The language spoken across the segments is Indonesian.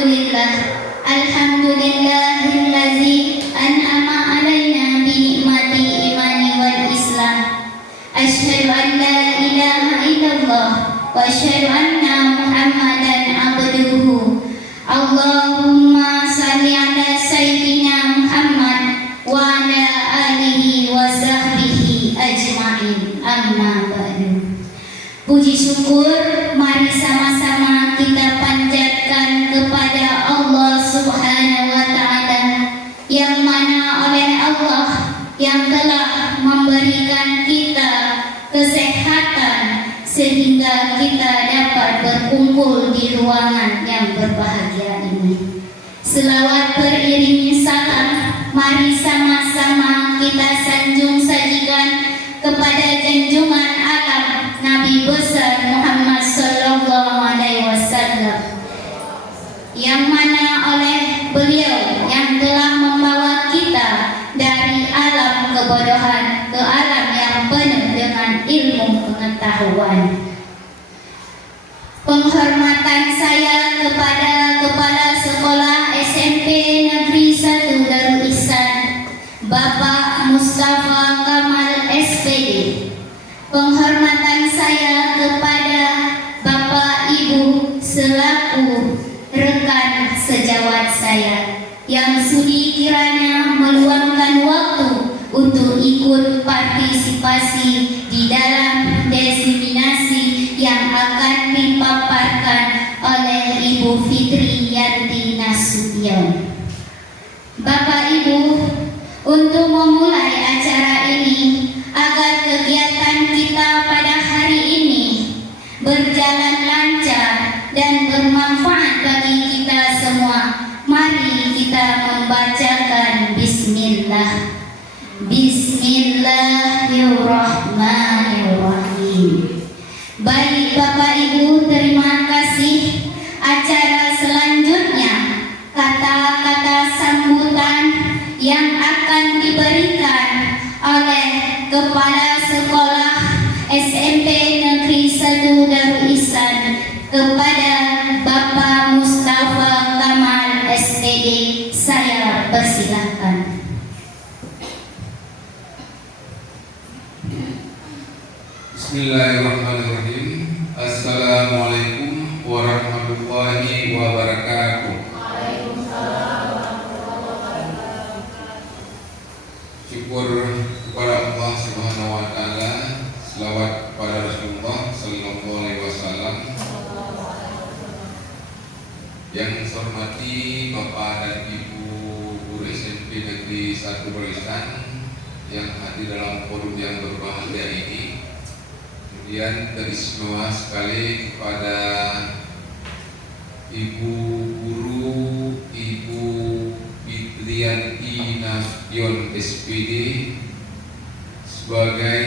Alhamdulillah, alhamdulillahillazi an'ama alaina bi ni'mati imani wal Islam. Asyhadu an la ilaha illallah wa asyhadu anna Muhammadan abduhu. Allahumma salli ala sayyidina Muhammad wa ala alihi wa sahbihi ajma'in. Amma ba'du. Puji syukur mari sama-sama kita panjatkan kepada Allah Subhanahu wa taala, yang mana oleh Allah yang telah memberikan kita kesehatan sehingga kita dapat berkumpul di ruangan yang berbahagia ini. Selawat beriringi salam, mari sama-sama kita sanjung sajikan kepada junjungan alam Nabi besar Muhammad sallallahu alaihi wasallam, yang mana oleh beliau yang telah membawa kita dari alam kebodohan ke alam yang penuh dengan ilmu pengetahuan. Penghormatan saya kepada Kepala Sekolah SMP Negeri 1 Darul Ihsan, Bapak Mustafa Kamal SPD. Penghormatan saya kepada Bapak Ibu selaku rekan sejawat saya yang sudi kiranya meluangkan waktu untuk ikut partisipasi di dalam diseminasi yang akan dipaparkan oleh Ibu Fitri Yanti Nasution. Bapak Ibu, untuk memulai acara ini agar kegiatan kita pada hari ini berjalan lancar dan bermanfaat bagi kita semua, mari kita membacakan Bismillah. Bismillahirrahmanirrahim. Baik Bapak Ibu, terima kasih. Acara selanjutnya, kata-kata sambutan yang akan diberikan oleh Kepala Sekolah SMP Negeri 1 Darul Ihsan kepada Bapak Mustafa Kamal SPD. Saya persilakan. Bismillahirrahmanirrahim. Assalamualaikum warahmatullahi wabarakatuh. Syukur kepada Allah Subhanahu wa taala, selawat kepada Rasulullah sallallahu alaihi wasallam. Yang saya hormati Bapak dan Ibu guru SMP Negeri 1 Darul Ihsan yang hadir dalam forum yang berbahagia ini. Kemudian teristimewa sekali kepada Ibu guru, Ibu Fitriyanti Nasution SPD sebagai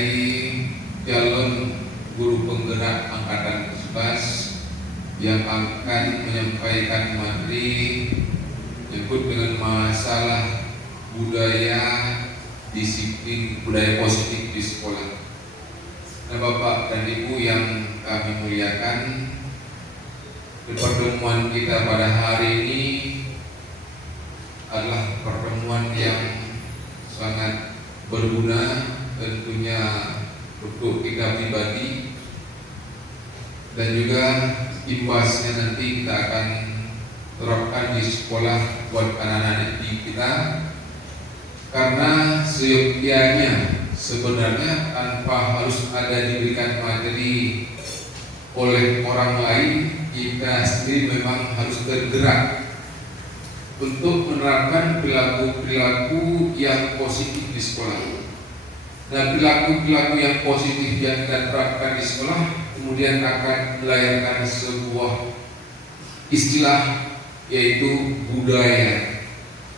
calon guru penggerak angkatan 11 yang akan menyampaikan materi menyangkut dengan masalah budaya disiplin, budaya positif di sekolah. Nah, Bapak dan Ibu yang kami muliakan, pertemuan kita pada hari ini adalah pertemuan yang sangat berguna tentunya untuk kita pribadi, dan juga imbasnya nanti kita akan terapkan di sekolah buat anak-anak didik kita, karena seyogyanya sebenarnya tanpa harus ada diberikan materi oleh orang lain, kita sendiri memang harus tergerak untuk menerapkan perilaku-perilaku yang positif di sekolah. Dan perilaku-perilaku yang positif yang kita terapkan di sekolah kemudian akan melahirkan sebuah istilah, yaitu budaya.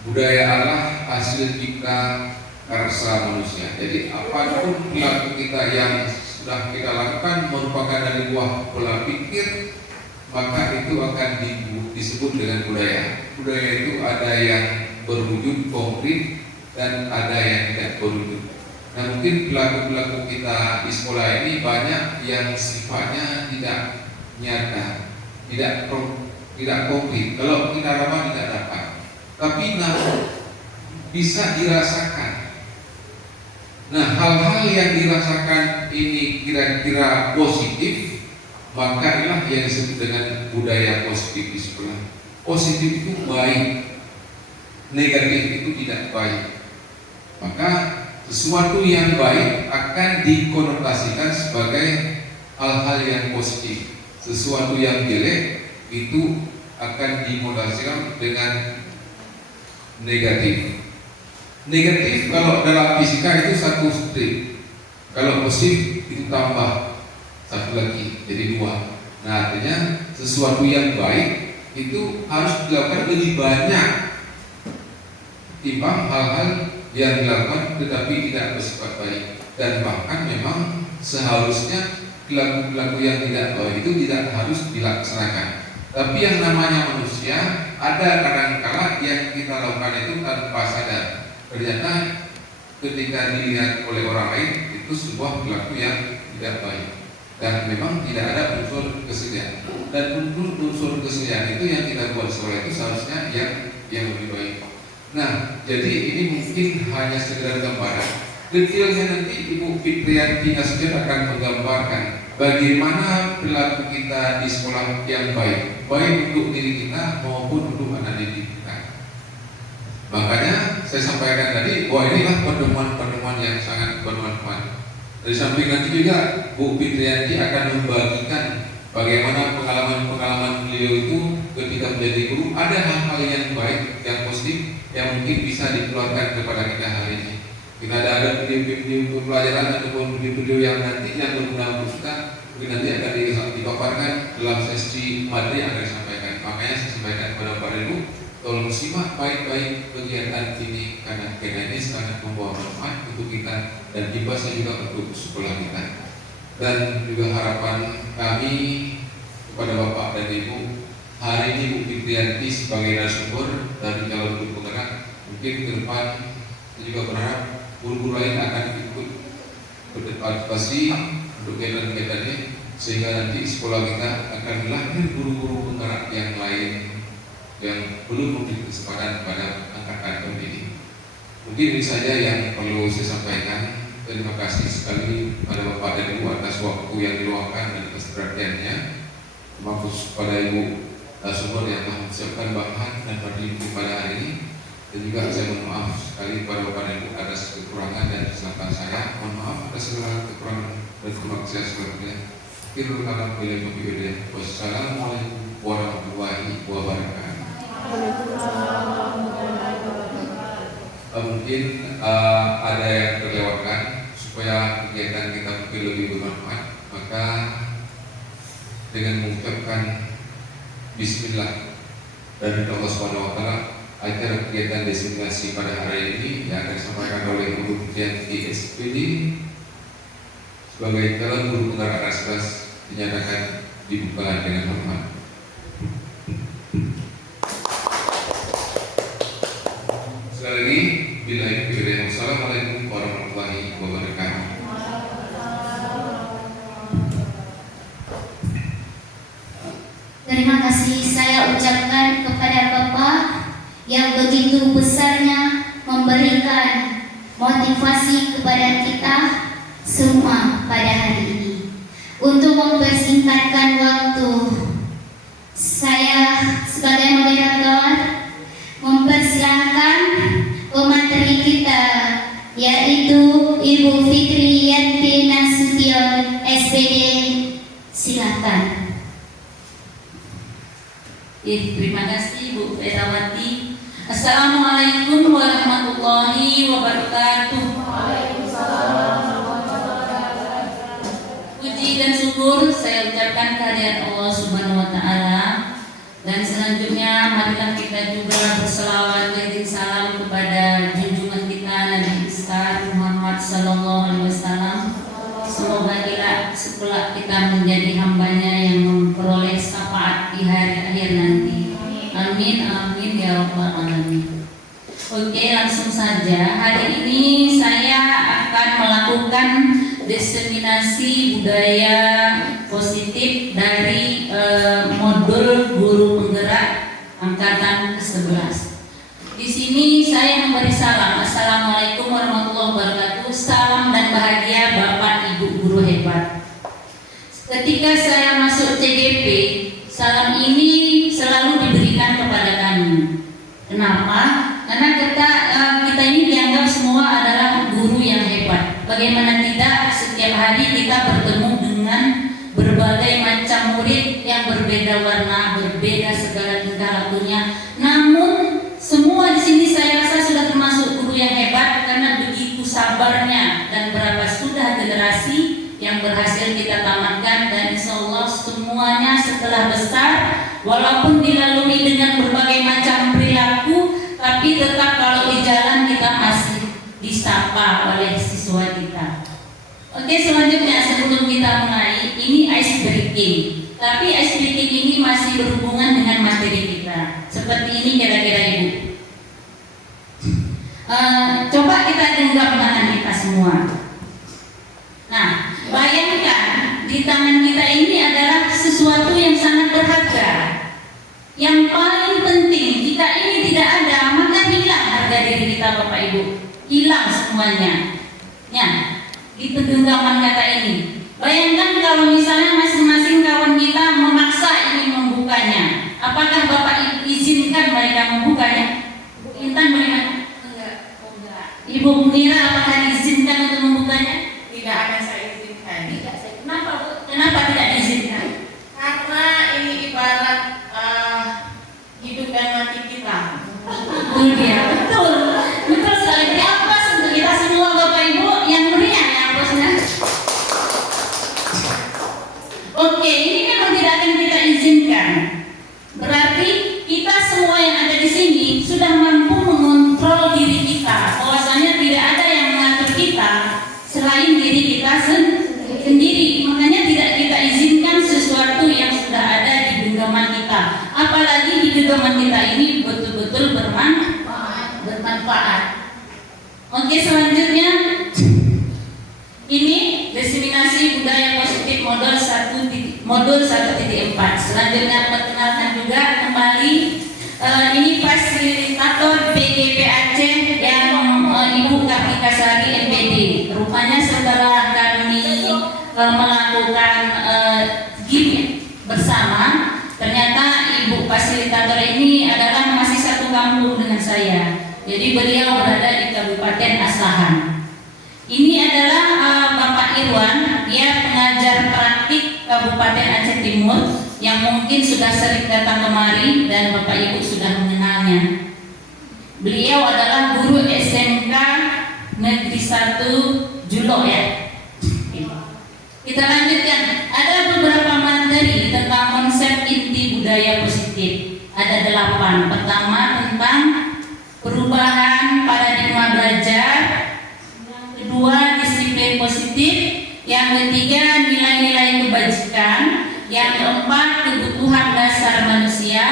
Budaya adalah hasil cipta karsa manusia. Jadi apapun perilaku kita yang sudah kita lakukan merupakan dari buah pola pikir, maka itu akan disebut dengan budaya. Budaya itu ada yang berwujud konkret dan ada yang tidak berwujud. Nah, mungkin perilaku-perilaku kita di sekolah ini banyak yang sifatnya tidak nyata, tidak tidak konkret. Kalau kita dapat tidak dapat, tapi bisa dirasakan. Nah, hal-hal yang dirasakan ini kira-kira positif, maka inilah yang disebut dengan budaya positif di sekolah. Positif itu baik, negatif itu tidak baik. Maka sesuatu yang baik akan dikonotasikan sebagai hal-hal yang positif. Sesuatu yang jelek itu akan dikonotasikan dengan negatif. Negatif kalau dalam fisika itu satu strip, kalau positif itu tambah satu lagi jadi 2. Nah, artinya sesuatu yang baik itu harus dilakukan lebih banyak timbang hal-hal yang dilakukan tetapi tidak bersifat baik. Dan bahkan memang seharusnya perilaku-perilaku yang tidak baik itu tidak harus dilaksanakan. Tapi yang namanya manusia, ada kadang-kala yang kita lakukan itu tanpa sadar. Ternyata ketika dilihat oleh orang lain itu sebuah perilaku yang tidak baik dan memang tidak ada unsur kesediaan. Dan unsur kesediaan itu yang kita buat sekolah itu seharusnya yang lebih baik. Nah, jadi ini mungkin hanya sekedar gambaran. Detailnya nanti Ibu Fitriyanti Nasution akan menggambarkan bagaimana perilaku kita di sekolah yang baik, baik untuk diri kita maupun untuk anak didik kita. Makanya saya sampaikan tadi bahwa inilah pertemuan-pertemuan yang sangat bermanfaat. Dari samping nanti juga Bu Fitriyanti akan membagikan bagaimana pengalaman-pengalaman beliau itu ketika menjadi guru. Ada hal-hal yang baik, yang positif, yang mungkin bisa dikeluarkan kepada kita hari ini. Kita ada video-video pelajaran ataupun video-video yang nanti yang berguna untuk kita, mungkin nanti akan dipaparkan dalam sesi materi yang akan disampaikan. Makanya saya sampaikan kepada Bapak Ibu, tolong simak baik-baik kegiatan ini karena ini sangat membawa manfaat untuk kita dan imbasnya juga untuk sekolah kita. Dan juga harapan kami kepada Bapak dan Ibu, hari ini Bu Fitriyanti sebagai narasumber dari calon guru penggerak, mungkin ke depan saya juga berharap guru-guru lain akan ikut berpartisipasi untuk kegiatan-kegiatannya sehingga nanti sekolah kita akan melahirkan guru-guru penggerak yang lain yang belum memberi kesempatan pada angkatan tahun ini. Mungkin ini saja yang perlu saya sampaikan. Terima kasih sekali pada Bapak dan Ibu atas waktu yang diluangkan dan atas perhatiannya. Maksud pada Ibu sumber yang telah mempersiapkan bahan dan materi pada hari ini. Dan juga saya mohon maaf sekali kepada Bapak dan Ibu atas kekurangan dan kesalahan saya. Mohon maaf atas segala kekurangan dan kekurangan saya sebelumnya. Wassalamualaikum warahmatullahi wabarakatuh. Mungkin ada yang terlewatkan supaya kegiatan kita mungkin lebih bermanfaat, maka dengan mengucapkan Bismillah dari Allah Subhanahu Wa Taala, acara kegiatan destinasi pada hari ini yang akan disampaikan oleh Ibu Fitriyanti SPD sebagai calon guru penggerak kelas dinyatakan dibuka dengan hormat. Sekali lagi, billahi taufiq. Wassalamualaikum warahmatullahi wabarakatuh. Terima kasih saya ucapkan kepada Bapak yang begitu besarnya memberikan motivasi kepada kita semua pada hari ini. Untuk mempersingkatkan waktu, saya sebagai moderator mempersilahkan pemateri kita, yaitu Ibu Fitriyanti Nasution SPD. Silakan. Terima kasih Bu Ferawati. Assalamualaikum warahmatullahi wabarakatuh. Puji dan syukur saya ucapkan kehadirat Allah Subhanahu Wa Taala. Dan selanjutnya marilah kita juga berselawat dan salam kepada junjungan kita Nabi besar Muhammad Sallallahu Alaihi Wasallam. Semoga sekolah kita menjadi hambanya yang memperoleh syafaat di hari akhir nanti. Amin amin ya rabbal alamin. Oke, langsung saja. Hari ini saya akan melakukan diseminasi budaya positif dari modul guru penggerak angkatan ke-11. Di sini saya memberi salam. Assalamualaikum warahmatullahi wabarakatuh. Salam dan bahagia Bapak Ibu guru hebat. Ketika saya masuk CGP, salam ini selalu diberikan kepada kami. Kenapa? Karena kita ini dianggap semua adalah guru yang hebat. Bagaimana tidak, setiap hari kita bertemu dengan berbagai macam murid yang berbeda warna, berbeda segala tingkah lakunya. Namun semua di sini saya rasa sudah termasuk guru yang hebat karena begitu sabarnya dan berapa sudah generasi yang berhasil kita tamatkan, dan insya Allah semuanya setelah besar walaupun dilalui dengan berbagai macam perilaku, tapi tetap kalau di jalan kita masih disapa oleh siswa kita. Oke, selanjutnya sebelum kita mulai, ini ice breaking. Tapi ice breaking ini masih berhubungan dengan materi kita. Seperti ini kira-kira Ibu. Coba kita genggam tangan kita semua. Nah, bayangkan di tangan kita ini adalah sesuatu yang sangat berharga. Yang paling penting, jika ini tidak ada, maka hilang harga diri kita Bapak Ibu. Hilang semuanya. Ya, di genggaman kata ini. Bayangkan kalau misalnya masing-masing kawan kita memaksa ingin membukanya, apakah Bapak izinkan mereka membukanya? Bu Intan bagaimana? Enggak. Ibu Munira apakah diizinkan untuk membukanya? Tidak akan saya izinkan. Tidak. Kenapa Bu? Kenapa tidak diizinkan? Karena ini ibarat hidup dan mati kita. Betul dia. Betul. Betul sekali. Diapas untuk kita semua Bapak Ibu yang meriah ya bosnya. Oke, ini memang tidak akan kita izinkan. Berarti kita semua yang ada di sini sudah mampu mengontrol diri kita. Bahwasanya tidak ada yang mengatur kita selain diri kita sendiri. Makanya tidak kita izinkan sesuatu yang sudah ada di genggaman kita. Apalagi di genggaman kita ini betul-betul bermanfaat. Oke, selanjutnya ini diseminasi budaya positif modul 1.4. Selanjutnya perkenalkan juga kembali ini fasilitator PGP Aceh yang Ibu Kartika Sari MPD. Rupanya setelah kami melakukan GIM bersama, ternyata Ibu fasilitator ini adalah masih satu kampung dengan saya. Jadi beliau berada di Kabupaten Asahan. Ini adalah Bapak Irwan, dia pengajar praktik Kabupaten Aceh Timur yang mungkin sudah sering datang kemari dan Bapak Ibu sudah mengenalnya. Beliau adalah guru SMK Negeri 1 Julo ya. Kita lanjutkan. Ada beberapa materi tentang konsep inti budaya positif. Ada 8. Pertama tentang perubahan paradigma belajar. Kedua, disiplin positif. Yang ketiga, nilai-nilai kebajikan. Yang keempat, kebutuhan dasar manusia.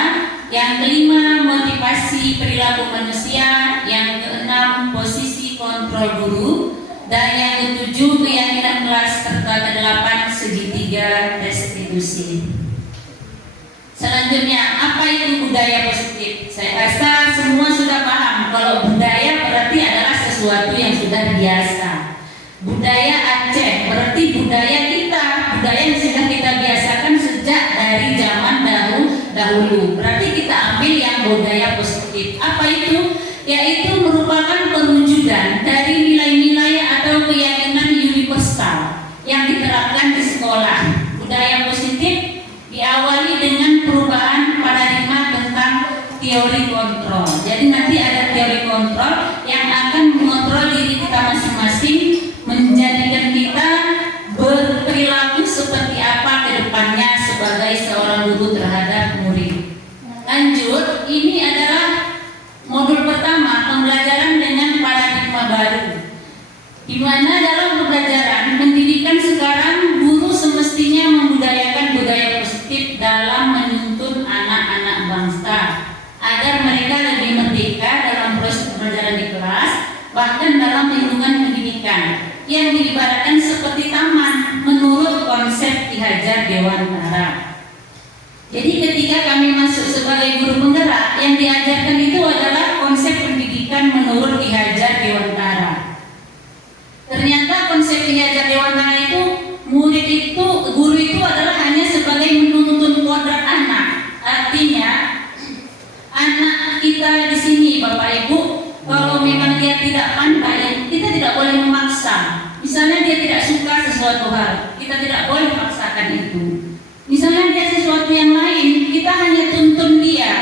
Yang kelima, motivasi perilaku manusia. Yang keenam, posisi kontrol guru. Dan yang ketujuh, keyakinan kelas, serta kedelapan, segitiga restitusi. Selanjutnya, apa itu budaya positif? Saya rasa semua sudah paham kalau budaya berarti adalah sesuatu yang sudah biasa. Budaya Aceh berarti budaya kita, budaya yang sudah kita biasakan sejak dari zaman dahulu. Berarti kita ambil yang budaya positif. Apa itu? Yaitu merupakan perwujudan dari nilai-nilai atau keyakinan universal yang diterapkan di sekolah. Budaya positif diawali dengan perubahan paradigma tentang teori kontrol. Jadi nanti ada teori kontrol yang akan mengontrol diri kita masing-masing, menjadikan kita berperilaku seperti apa ke depannya sebagai seorang guru terhadap murid. Lanjut, ini adalah modul pertama, pembelajaran dengan paradigma baru. Di mana dalam pembelajaran pendidikan sekarang guru semestinya membudayakan budaya positif dalam menuntun anak-anak bangsa agar mereka lebih merdeka dalam proses pembelajaran di kelas, bahkan dalam lingkungan pendidikan. yang diibaratkan seperti taman menurut konsep Ki Hajar Dewantara. Jadi ketika kami masuk sebagai guru penggerak, yang diajarkan itu adalah konsep pendidikan menurut Ki Hajar Dewantara. Ternyata konsep Ki Hajar Dewantara itu guru itu adalah hanya sebagai menuntun kodrat anak. Artinya anak kita di sini Bapak Ibu, kalau memang dia tidak pandai, kita tidak boleh memaksa. Misalnya dia tidak suka sesuatu hal, kita tidak boleh memaksakan itu. Misalnya dia sesuatu yang lain, kita hanya tuntun dia.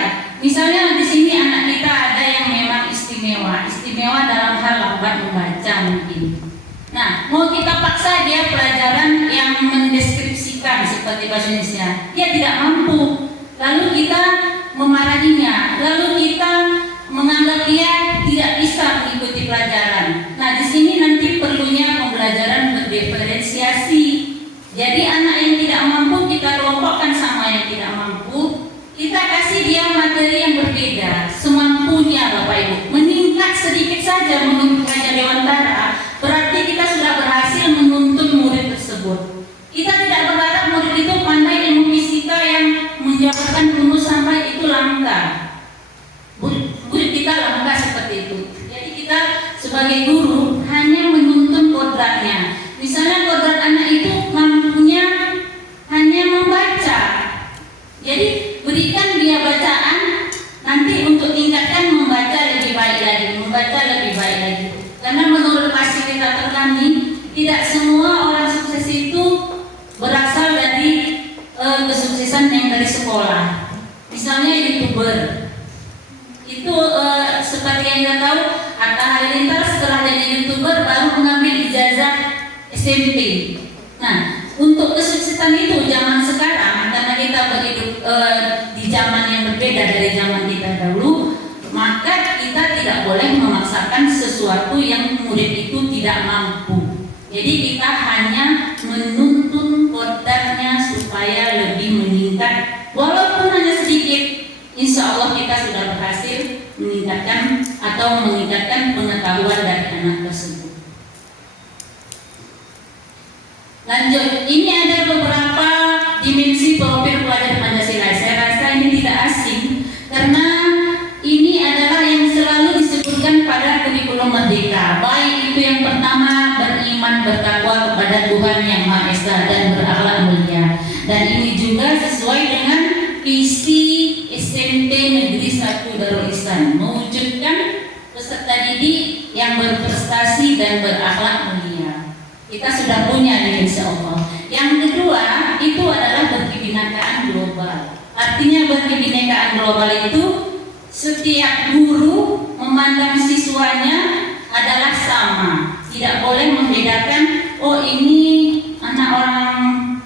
Misalnya di sini anak kita ada yang memang istimewa dalam hal lambat membaca mungkin. Nah, mau kita paksa dia pelajaran yang mendeskripsikan seperti bahasa Indonesia, dia tidak mampu. Lalu kita memarahinya, lalu kita menganggap dia tidak bisa mengikuti pelajaran. Nah, di sini nanti perlunya pembelajaran berdiferensiasi. Jadi anak yang tidak mampu kita kelompokkan sama yang tidak mampu, kita kasih dia materi yang berbeda semampunya Bapak Ibu. Meningkat sedikit saja menurut Ki Hajar Dewantara, berarti kita sudah berhasil menuntun murid tersebut. Kita tidak berharap murid itu pandai ilmu fisika yang menjawabkan rumus sampai itu langka. Murid kita langka seperti itu. Jadi kita sebagai guru hanya menuntun kodratnya. Misalnya kodrat anak itu mampunya hanya membaca. Jadi berikan dia bacaan, nanti untuk tingkatkan membaca lebih baik lagi. Karena menurut fasilitas kami, tidak semua orang sukses itu berasal dari kesuksesan yang dari sekolah. Misalnya YouTuber. Itu seperti yang kita tahu, Atta Halilintar setelah jadi YouTuber baru mengambil ijazah SMP. Nah, untuk kesuksesan itu zaman sekarang, karena kita berhidup di zaman yang berbeda dari zaman kita dahulu, maka kita tidak boleh memaksakan sesuatu yang murid itu tidak mampu. Jadi kita hanya menuntun kodratnya supaya lebih meningkat, walaupun hanya sedikit. Insya Allah kita sudah berhasil meningkatkan pengetahuan dari anak tersebut. Lanjut, ini ada beberapa dimensi profil pelajar Pancasila. Saya rasa ini tidak asing karena ini adalah yang selalu disebutkan pada kurikulum Merdeka. Baik itu yang pertama, beriman bertakwa kepada Tuhan Yang Maha Esa dan berakhlak mulia. Dan ini juga sesuai dengan visi SMP Negeri 1 Darul Ihsan, mewujudkan peserta didik yang berprestasi dan berakhlak mulia. Kita sudah punya nih insya Allah. Yang kedua itu adalah berkebinekaan global. Artinya berkebinekaan global itu setiap guru memandang siswanya adalah sama. Tidak boleh membedakan, oh ini anak orang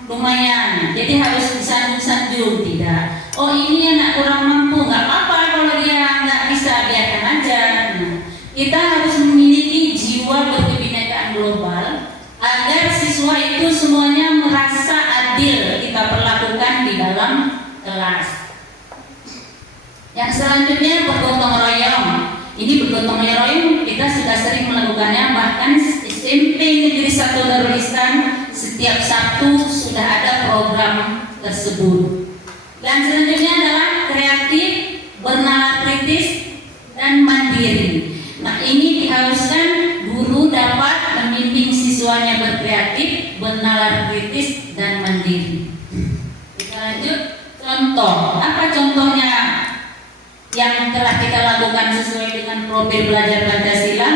lumayan, jadi harus disanjung-sanjung, tidak. Oh ini anak kurang mampu, nggak apa-apa kalau dia nggak bisa, biarkan aja. Nah, kita harus memiliki jiwa berkebinekaan global agar siswa itu semuanya merasa adil kita perlakukan di dalam kelas. Yang selanjutnya bergotong royong. Ini bergotong royong kita sudah sering melakukannya, bahkan SMP Negeri 1 Darul Ihsan setiap Sabtu sudah ada program tersebut. Dan selanjutnya adalah kreatif, bernalar kritis, dan mandiri. Nah ini diharuskan guru dapat membimbing siswanya berkreatif, bernalar kritis, dan mandiri. Kita lanjut, contoh. Apa contohnya yang telah kita lakukan sesuai dengan profil belajar Pancasila?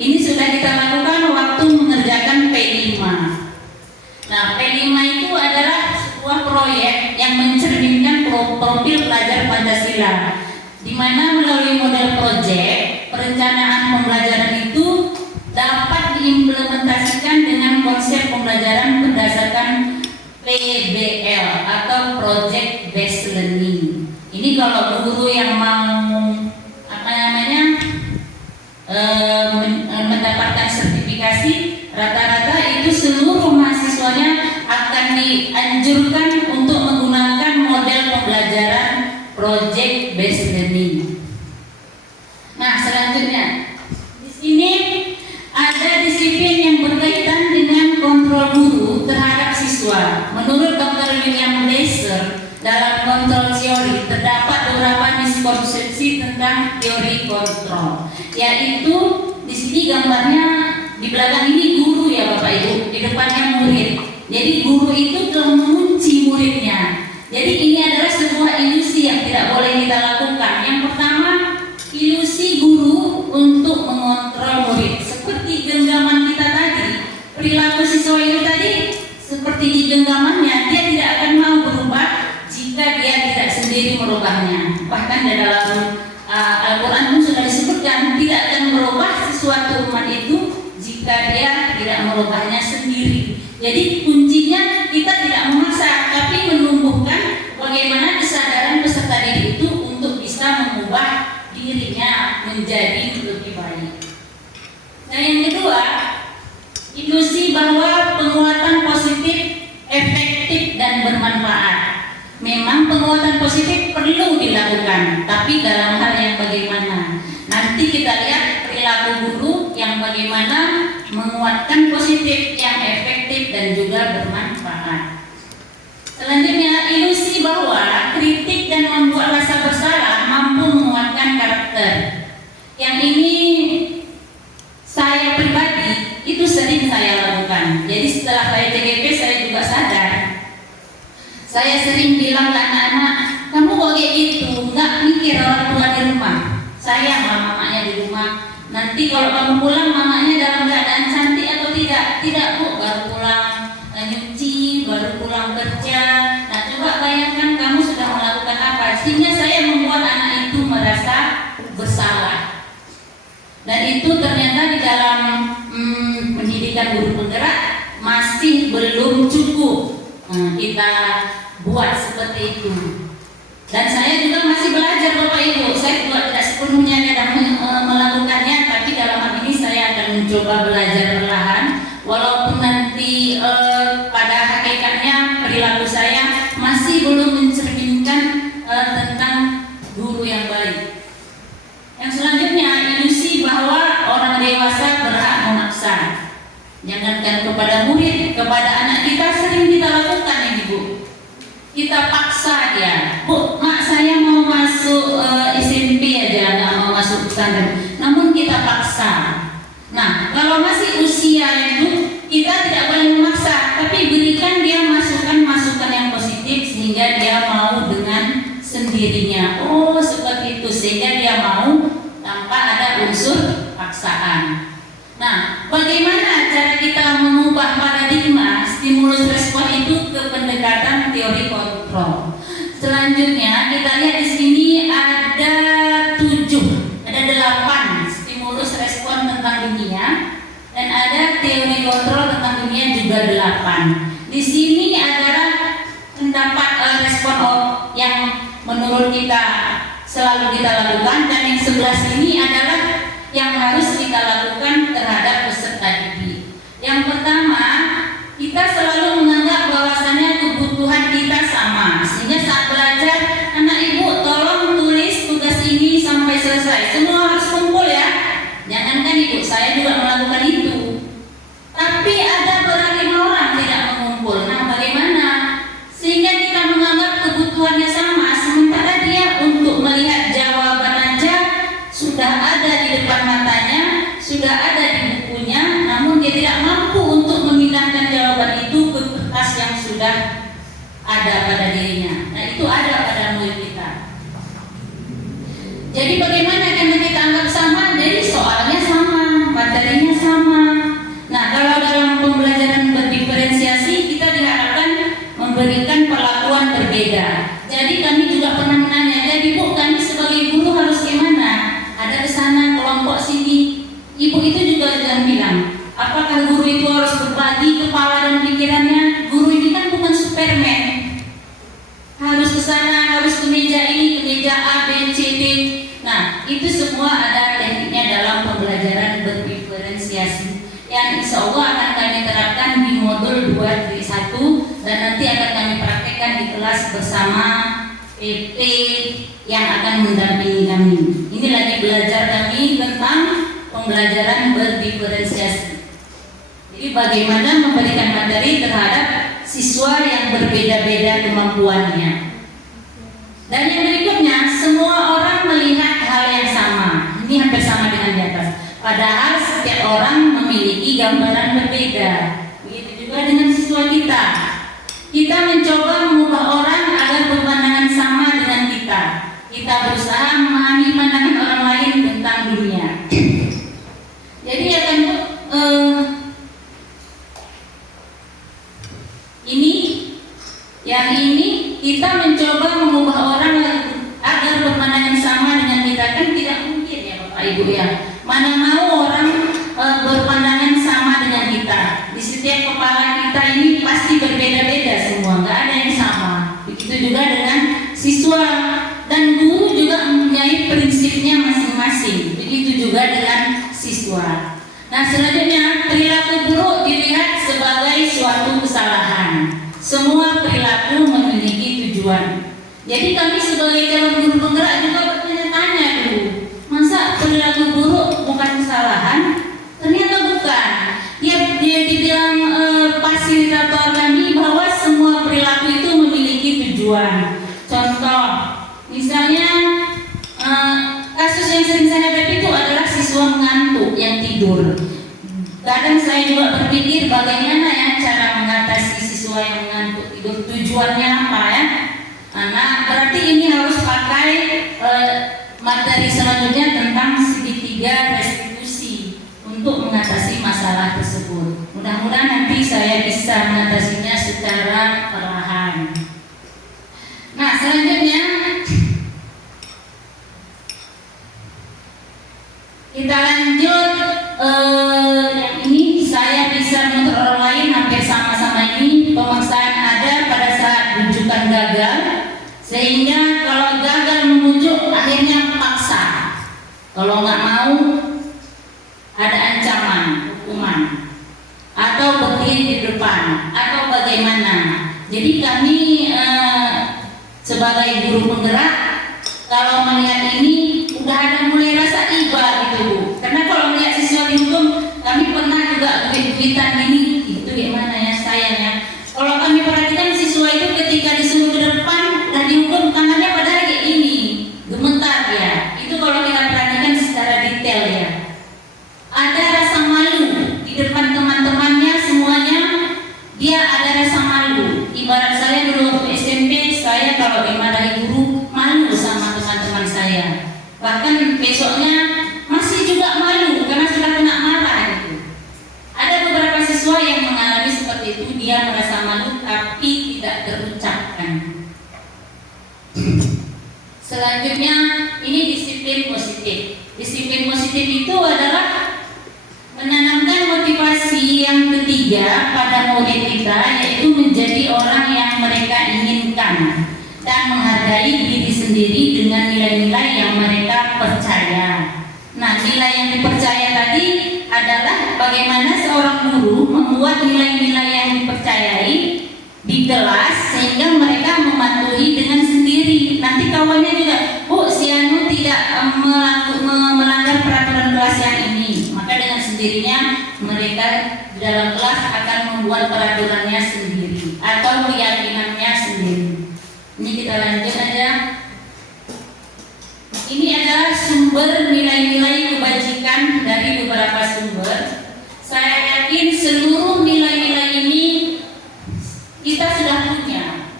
Ini sudah kita lakukan waktu mengerjakan P5. Nah, P5 itu adalah sebuah proyek yang mencerminkan profil pelajar Pancasila, di mana melalui model proyek perencanaan pembelajaran itu dapat diimplementasikan dengan konsep pembelajaran berdasarkan PBL atau Project Based Learning. Ini kalau guru yang mau mendapatkan sertifikasi, rata-rata itu seluruh mahasiswanya akan dianjurkan untuk menggunakan model pembelajaran Project Based Learning. Nah, selanjutnya di sini ada disiplin yang berkaitan kontrol. Yaitu di sini gambarnya di belakang ini guru ya Bapak Ibu, di depannya murid. Jadi guru itu telah mengunci muridnya. Jadi ini adalah sebuah ilusi yang tidak boleh kita lakukan. Yang pertama, ilusi guru untuk mengontrol murid. Seperti genggaman kita tadi, perilaku siswa itu tadi seperti di genggamannya, dia tidak akan mau berubah jika dia tidak sendiri merubahnya. Bahkan di dalam Al-Quran pun sudah disebutkan tidak akan merubah sesuatu umat itu jika dia tidak merubahnya sendiri. Jadi kuncinya kita tidak memaksa, tapi menumbuhkan bagaimana kesadaran peserta didik itu untuk bisa mengubah dirinya menjadi lebih baik. Nah yang kedua, ilusi bahwa penguatan positif efektif dan bermanfaat. Memang penguatan positif perlu dilakukan, tapi dalam hal yang bagaimana? Nanti kita lihat perilaku guru yang bagaimana menguatkan positif yang efektif dan juga bermanfaat. Selanjutnya, ilusi bahwa kritik dan membuat rasa bersalah mampu menguatkan karakter. Yang ini saya pribadi itu sering saya lakukan. Jadi setelah saya CGP saya juga sadar. Saya sering bilang ke anak-anak, kamu kok kayak gitu, nggak mikir orang tua di rumah. Sayang lah mamanya di rumah. Nanti kalau kamu pulang mamanya dalam keadaan cantik atau tidak? Tidak bu, baru pulang nyuci, baru pulang kerja. Nah coba bayangkan kamu sudah melakukan apa, sehingga saya membuat anak itu merasa bersalah. Dan itu ternyata di dalam pendidikan guru penggerak masih belum cukup kita buat seperti itu. Dan saya juga masih belajar Bapak Ibu. Saya juga tidak sepenuhnya dalam melakukannya, tapi dalam hal ini saya akan mencoba belajar perlahan. Walaupun nanti pada hakikatnya perilaku saya masih belum mencerminkan tentang guru yang baik. Yang selanjutnya, ilusi bahwa orang dewasa berhak memaksa. Jangankan kepada murid, kepada anak kita sering kita lakukan ya Ibu. Kita paksa dia, bu, mak saya mau masuk SMP aja, nggak mau masuk pesantren. Namun kita paksa. Nah, kalau masih usia itu kita tidak boleh memaksa, tapi berikan dia masukan-masukan yang positif sehingga dia mau dengan sendirinya. Oh, seperti itu, sehingga dia mau tanpa ada unsur paksaan. Nah, bagaimana cara kita mengubah paradigma stimulus respon itu ke pendekatan teori kontrol? Selanjutnya kita lihat di sini ada 8 stimulus respon tentang dunia dan ada teori kontrol tentang dunia juga 8. Di sini adalah pendapat respon yang menurut kita selalu kita lakukan, dan yang sebelah sini adalah yang harus kita lakukan terhadap peserta didik. Yang pertama, kita selalu menganggap bahwasannya kebutuhan kita sama, sehingga saat belajar, anak ibu tolong tulis tugas ini sampai selesai. Semua harus kumpul ya. Jangankan ibu, saya juga melakukan itu. Tapi ada beragam orang tidak mengumpul. Nah, bagaimana? Sehingga kita menganggap kebutuhannya sama, sementara dia untuk melihat jawaban aja sudah ada di depan matanya, sudah ada di bukunya, namun dia tidak mampu untuk memindahkan jawaban itu ke kertas yang sudah ada pada dirinya. Nah, itu ada pada murid kita. Jadi bagaimana karena kita anggap sama, jadi soalnya sama, materinya sama. Nah, kalau dalam pembelajaran berdiferensiasi kita diharapkan memberikan perlakuan berbeda. Jadi kami juga pernah menanya, jadi Bu, kami sebagai guru harus gimana? Ada di sana kelompok sini. Ibu itu juga jangan bilang, apakah guru itu harus berbagi kepala dan pikirannya? Guru ini kan bukan Superman. Harus ke sana, harus ke meja ini, ke meja A, B, C, D. Nah, itu semua ada tekniknya dalam pembelajaran berdiferensiasi yang insya Allah akan kami terapkan di modul 2.1 dan nanti akan kami praktekkan di kelas bersama PP yang akan mendampingi kami. Ini lagi belajar kami tentang pembelajaran berdiferensiasi. Jadi bagaimana memberikan materi terhadap siswa yang berbeda-beda kemampuannya. Dan yang berikutnya, semua orang melihat hal yang sama. Ini Ini hampir sama dengan di atas. Padahal setiap orang memiliki gambaran berbeda. Begitu juga dengan siswa kita. Kita mencoba mengubah orang agar berpandangan sama dengan kita. Kita berusaha memahami pandangan orang lain tentang dunia. Jadi akan ini kita mencoba mengubah orang agar berpandangan sama dengan kita, kan tidak mungkin ya Bapak Ibu ya. Mana mau orang berpandangan sama dengan kita. Di setiap kepala kita ini pasti berbeda-beda semua, nggak ada yang sama. Begitu juga dengan siswa dan guru juga mempunyai prinsipnya masing-masing. Begitu juga dengan siswa. Nah, selanjutnya perilaku buruk dilihat sebagai suatu kesalahan. Semua perilaku memiliki tujuan. Jadi kami sebagai calon guru penggerak juga bertanya-tanya dulu, masa perilaku buruk bukan kesalahan? Ternyata bukan. Dia dibilang fasilitator kami bahwa semua perilaku itu memiliki tujuan. Contoh, misalnya kasus yang sering saya hadapi itu adalah siswa mengantuk yang tidur. Kadang saya juga berpikir bagaimana ya cara mengatasi siswa yang mengantuk tidur, tujuannya apa ya? Nah, berarti ini harus pakai materi selanjutnya tentang segitiga restitusi untuk mengatasi masalah tersebut. Mudah-mudahan nanti saya bisa mengatasinya secara perlahan. Nah, selanjutnya kita lanjut. Yang ini saya bisa menuntut orang lain hampir sama-sama ini. Pemaksaan ada pada saat rujukan gagal, sehingga kalau gagal memujuk akhirnya paksa. Kalau nggak mau ada ancaman hukuman atau berdiri di depan atau bagaimana. Jadi kami sebagai guru penggerak kalau melihat ini udah ada mulai rasa iba gitu Bu. Karena kalau melihat siswa dihukum, kami pernah juga duit-duitan ini, itu gimana ya sayang ya. Kalau kami perhatikan siswa itu ketika disuruh ke depan dan dihukum tangannya padahal kayak ini, gemetar ya. Itu kalau kita perhatikan secara detail ya. Ada rasa malu di depan teman-temannya semuanya, dia ada rasa malu. Ibarat saya dulu waktu SMP, saya kalau dimarahi guru malu sama teman-teman saya. Bahkan besoknya masih juga malu karena sudah kena marah gitu. Ada beberapa siswa yang mengalami seperti itu, dia merasa malu tapi tidak terucapkan. Selanjutnya ini disiplin positif. Disiplin positif itu adalah menanamkan motivasi yang ketiga pada murid kita, yaitu menjadi orang yang mereka inginkan dan menghargai diri sendiri dengan nilai-nilai yang mereka percaya. Nah, nilai yang dipercaya tadi adalah bagaimana seorang guru membuat nilai-nilai yang dipercayai di kelas sehingga mereka mematuhi dengan sendiri. Nanti kawannya juga, Bu, si Anu tidak melanggar peraturan kelas yang ini. Maka dengan sendirinya mereka di dalam kelas akan membuat peraturannya sendiri atau keyakinannya sendiri. Ini kita lanjut aja. Ini adalah sumber nilai-nilai kebajikan dari beberapa sumber. Saya yakin seluruh nilai-nilai ini kita sudah punya.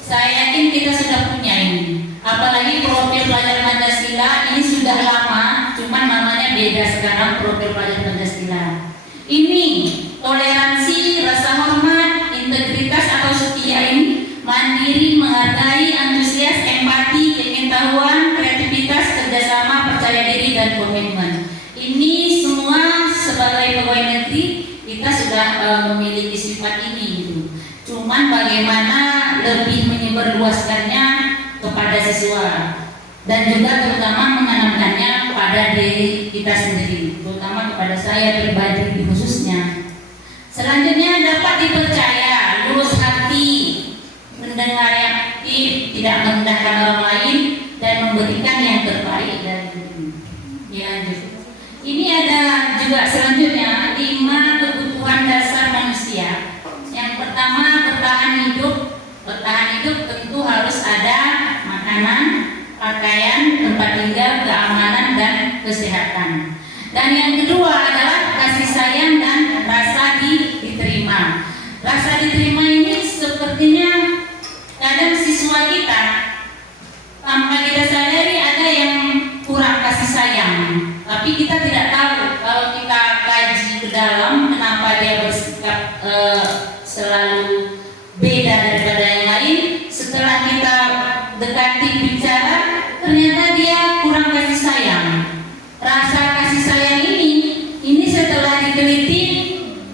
Saya yakin kita sudah punya ini. Apalagi profil pelajar Pancasila ini sudah lama, cuman namanya beda sekarang profil pelajar Pancasila. Ini toleransi, rasa hormat, integritas atau setia ini, mandiri, menghargai, antusias, empati, pengetahuan, kreativitas, kerjasama, percaya diri, dan komitmen. Ini semua sebagai pegawai negeri kita sudah memiliki sifat ini gitu. Cuman bagaimana lebih menyebarluaskannya kepada siswa dan juga terutama menanamkannya pada diri kita sendiri, terutama kepada saya pribadi khususnya. Selanjutnya dapat dipercaya, lurus hati, mendengar yang aktif, tidak merendahkan orang lain, dan memberikan yang terbaik dari diri. Lanjut. Ini ada juga selanjutnya 5 kebutuhan dasar manusia. Yang pertama, bertahan hidup. Bertahan hidup tentu harus ada makanan, pakaian, tempat tinggal, keamanan, dan kesehatan. Dan yang kedua adalah kasih sayang dan rasa diterima. Rasa diterima ini sepertinya kadang siswa kita tanpa kita sadari ada yang kurang kasih sayang, tapi kita tidak tahu. Kalau kita kaji ke dalam kenapa dia bersikap selalu beda daripada yang lain, setelah kita dekati bicara, ternyata dia kurang kasih sayang. Rasa kasih sayang ini setelah diteliti,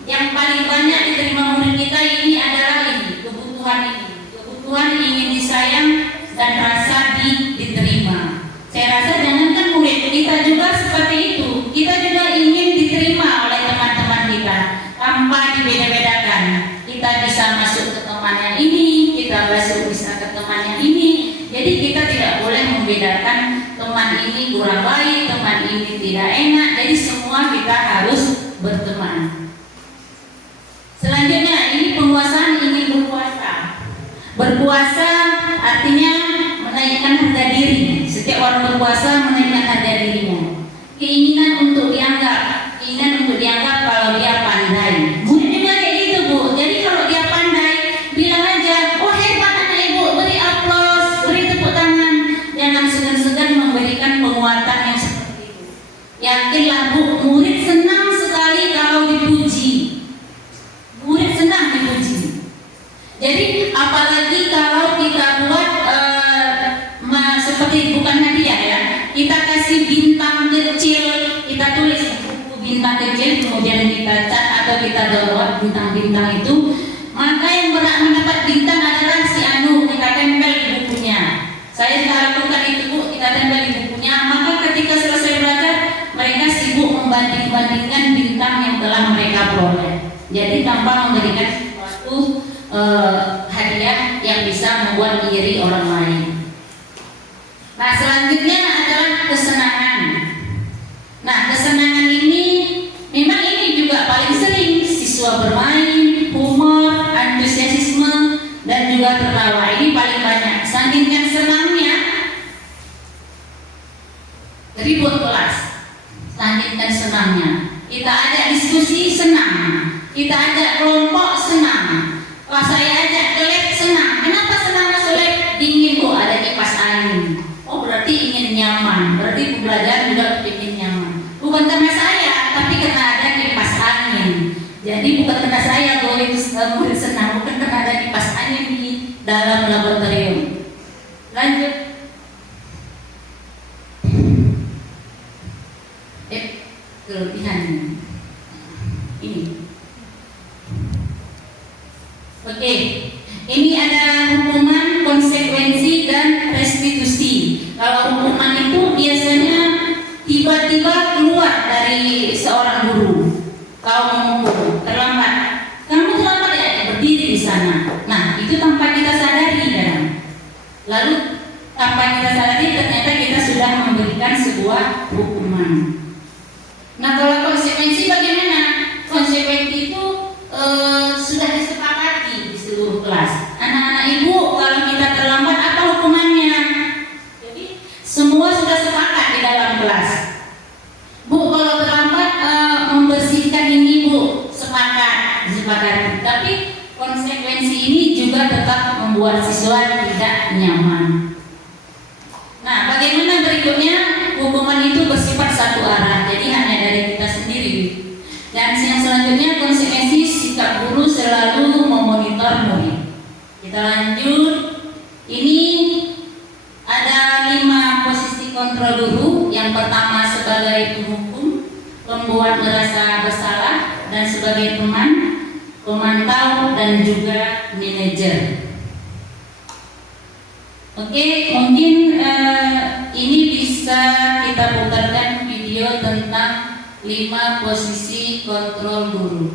yang paling banyak diterima murid kita ini adalah kebutuhan ingin disayang dan rasa diterima. Saya rasa jangankan murid kita juga seperti itu, kita juga ingin diterima oleh teman-teman kita tanpa dibeda-bedakan. Kita bisa masuk ke teman yang ini, kita bisa ke teman yang ini. Jadi kita tidak boleh membedakan teman ini kurang baik, teman ini tidak enak. Jadi semua kita harus berteman. Selanjutnya ini penguasaan ingin berkuasa. Berkuasa artinya menaikkan harga diri. Setiap orang berkuasa menaikkan harga dirinya. Keinginan untuk dianggap kalau dia pandai. Murid juga kayak gitu, Bu. Jadi kalau dia pandai, bilang aja, "Oh, hebat anak Ibu." Beri aplaus, beri tepuk tangan. Jangan segan-segan memberikan penguatan yang seperti itu. Yakinlah, Bu, murid senang sekali kalau dipuji. Murid senang dipuji. Jadi apalagi kalau kita buat seperti bukan hadiah ya, kita kasih bintang kecil, kita tulis buku bintang kecil, kemudian kita cat atau kita download bintang-bintang itu, maka yang berhak mendapat bintang adalah si anu, kita tempel di bukunya. Saya sudah lakukan itu, Bu, kita tempel di bukunya. Maka ketika selesai belajar, mereka sibuk membanding-bandingkan bintang yang telah mereka peroleh. Jadi tanpa memberikan suatu hadiah yang bisa membuat iri orang lain. Nah, selanjutnya adalah kesenangan. Nah, kesenangan ini memang ini juga paling sering siswa bermain, humor, antusiasme, dan juga tertawa. Ini paling banyak. Saking yang senangnya ribut kelas. Saking dan senangnya. Kita ajak diskusi senang. Kita ajak kelompok senang. Pas saya ajak ke lab senang. Kenapa senang masuk lab? Dingin, kok ada kipas angin. Oh, berarti ingin nyaman. Berarti pembelajaran juga ingin nyaman. Bukan karena saya, tapi karena ada kipas angin. Jadi bukan karena saya murid senang, bukan karena ada kipas angin di dalam laboratorium. Lanjut. Kelebihan ini. Oke, ini ada hukuman, konsekuensi, dan restitusi. Kalau hukuman itu biasanya tiba-tiba keluar dari seorang guru. Kau menghukum, terlambat. Kamu terlambat ya, berdiri di sana. Nah, itu tanpa kita sadari kan. Lalu tanpa kita sadari ternyata kita sudah memberikan sebuah hukuman. Nah, kalau konsekuensi bagaimana? Konsekuensi itu sudah disepakati di seluruh kelas. Anak-anak Ibu, kalau kita terlambat apa hukumannya? Jadi semua sudah sepakat di dalam kelas. Bu, kalau terlambat membersihkan ini, Bu, sepakat. Tapi konsekuensi ini juga tetap membuat siswa tidak nyaman. Nah, bagaimana berikutnya? Hukuman itu bersifat satu arah, jadi hanya dari kita sendiri. Dan yang selanjutnya, konsekuensi sikap guru selalu memonitor murid. Kita lanjut. Ini ada 5 posisi kontrol guru. Yang pertama sebagai penghukum, pembuat merasa bersalah, dan sebagai teman, pemantau, dan juga manajer. Oke, mungkin ini bisa kita putarkan video tentang 5 posisi kontrol guru.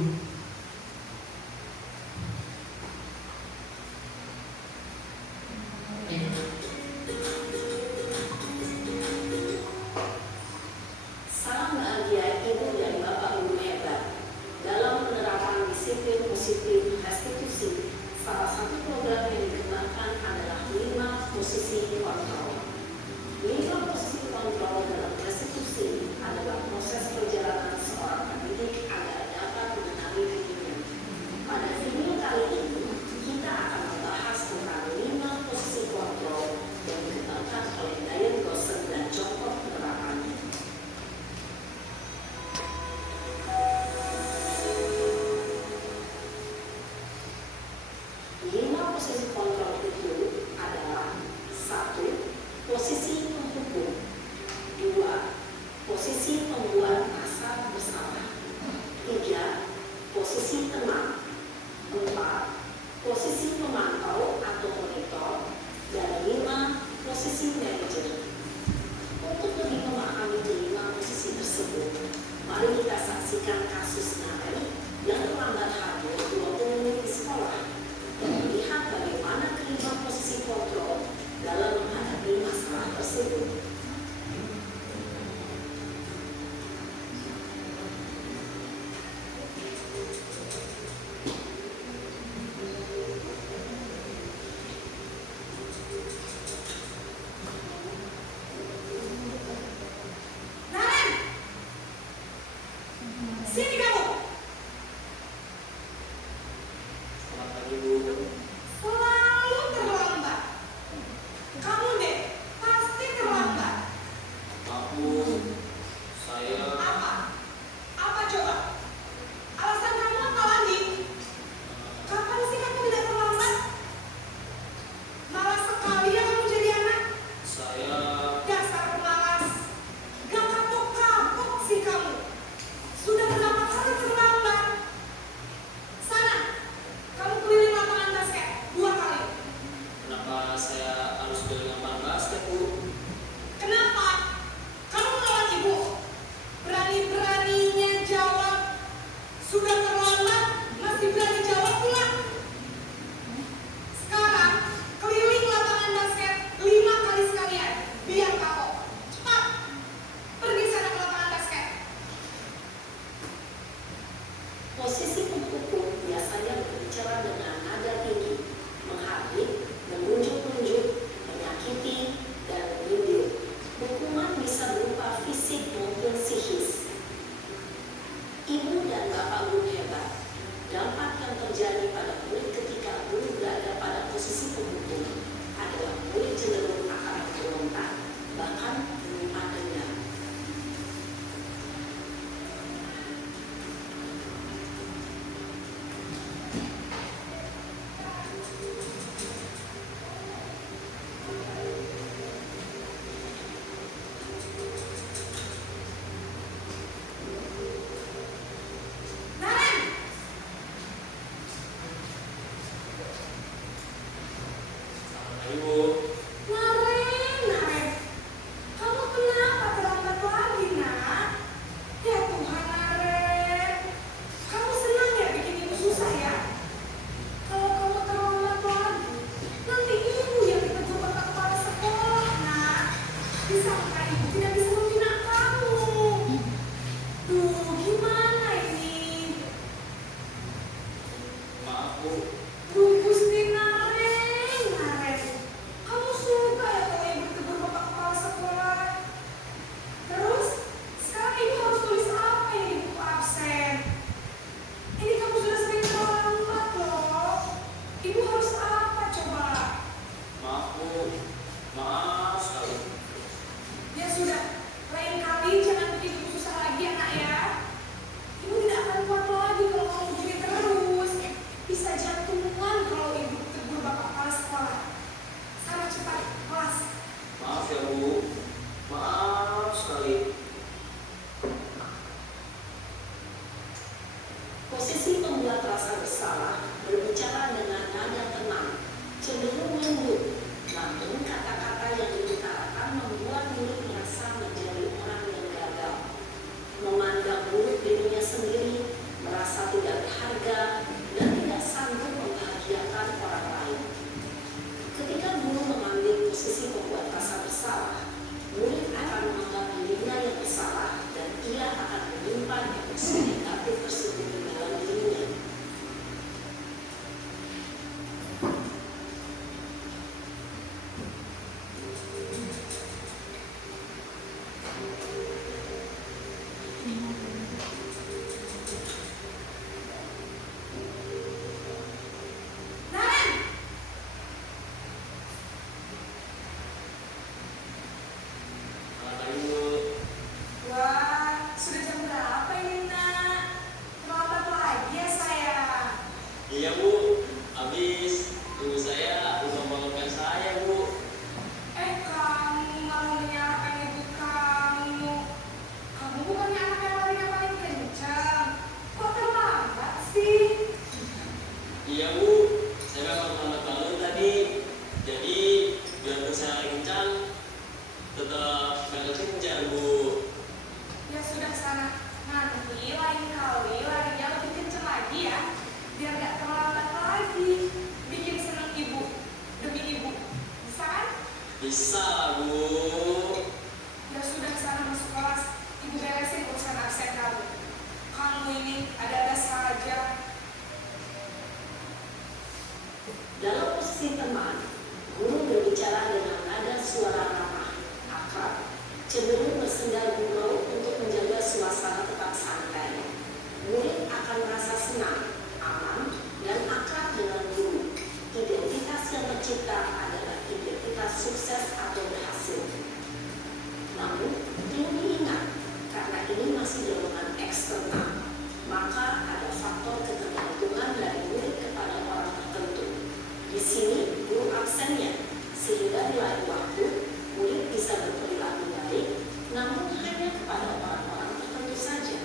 Salam bahagia Ibu dan Bapak Guru hebat. Dalam penerapan disiplin positif restitusi, salah satu program yang dikembangkan adalah 5 posisi kontrol. 5 posisi kontrol dalam restitusi cenderung bersenda gurau untuk menjaga suasana tetap santai. Murid akan merasa senang, aman, dan akrab dengan guru. Identitas yang tercipta adalah identitas sukses atau berhasil. Namun, perlu diingat, karena ini masih dorongan eksternal, maka ada faktor ketergantungan dari murid kepada orang tertentu. Di sini, guru absennya, sehingga di lain waktu, murid bisa berperilaku baik, namun hanya kepada orang-orang tertentu saja.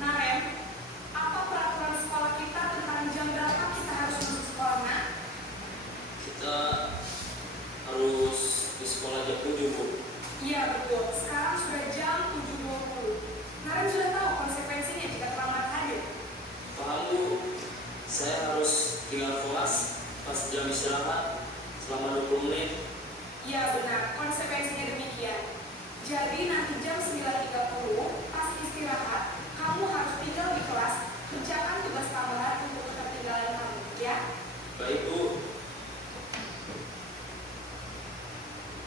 Naren, apa peraturan sekolah kita tentang jam berapa kita harus masuk sekolah, Nak? Kita harus di sekolah jam 7, Bu. Iya, betul. Sekarang sudah jam 7.20. Naren sudah tahu konsekuensinya jika terlambat hadir. Paham, Bu? Saya harus tinggal kelas pas jam istirahat selama 20 menit. Iya, benar. Konsekuensinya demikian. Jadi nanti jam 9.30 pas istirahat, kamu harus tinggal di kelas, kerjakan tugas tambahan untuk ketertinggalan kamu, ya? Baik, Bu.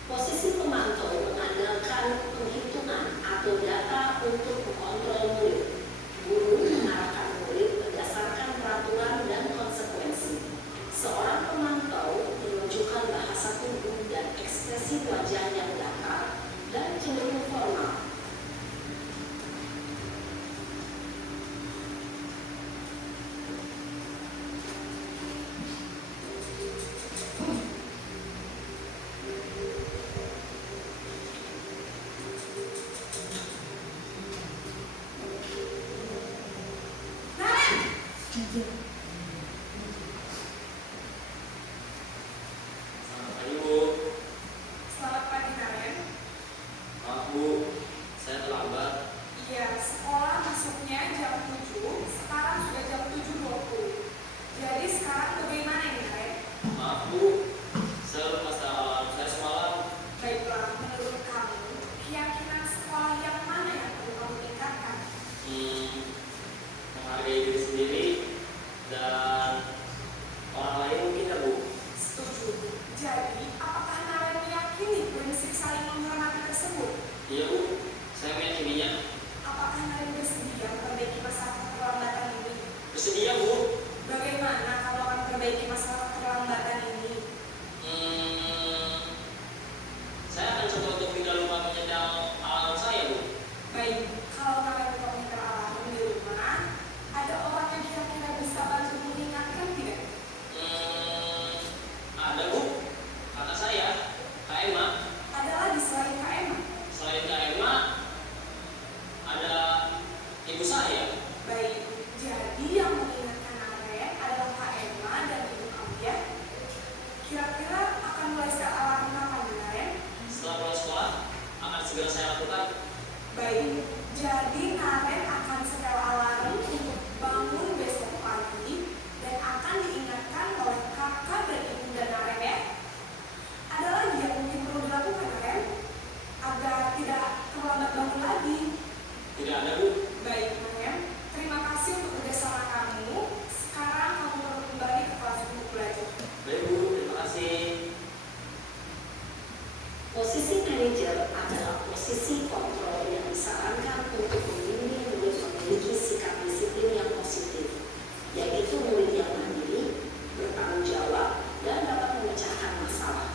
Posisi pemantau mengandalkan penghitungan atau data untuk mengontrol murid. Guru mengarahkan murid berdasarkan peraturan dan konsekuensi. Seorang pemantau menunjukkan bahasa tubuh dan ekspresi wajah yang datar dan cenderung formal. Selamat pagi, Bu. Selamat pagi, Naren. Maaf, Bu. Saya terlambat. Iya, sekolah masuknya jam 7, sekarang sudah jam 7.20. Jadi sekarang bagaimana ini, Naren? Maaf, Bu. Saya lupa alarm saya semalam. Baiklah, menurut kamu, keyakinan sekolah yang mana yang perlu kamu tingkatkan? Menghargai diri sendiri dan orang lain mungkin, ya, Bu. Setuju. Jadi, apakah Naren meyakini prinsip saling menghormati tersebut? Iya, Bu. Saya meyakininya. Apakah Naren bersedia memperbaiki masalah keterlambatan ini? Bersedia, Bu. Bagaimana kamu akan memperbaiki masalah keterlambatan ini? Saya akan coba untuk tidak lupa menyetel alarm saya, Bu. Baik, kalau Naren komputer alarm di rumah, ada orang yang kira-kira bisa bantu mengingatkan tidak? Ada, Bu. Kata saya, Kak Emma. Ada lagi selain Kak Emma? Selain Kak Emma, ada ibu saya. Baik, jadi yang mengingatkan Naren adalah Kak Emma dan ibu kamu, ya? Kira-kira akan mulai setel alarm kapan, Naren? Setelah pulang sekolah, akan segera saya lakukan. Baik, jadi Naren akan setel alarm untuk bangun besok pagi dan akan diingatkan oleh kakak dan ibunda Naren, ya? Ada lagi yang mungkin perlu dilakukan, Naren? Agar tidak terlambat bangun lagi. Tidak ada, Bu. Baik, Naren. Terima kasih untuk kerjasama kamu. Sekarang kamu perlu kembali ke kelas untuk belajar. Baik, Bu. Terima kasih. Posisi manajer adalah posisi kontrol yang disarankan untuk membimbing murid memiliki sikap disiplin yang positif, yaitu murid yang mandiri, bertanggung jawab, dan dapat memecahkan masalah.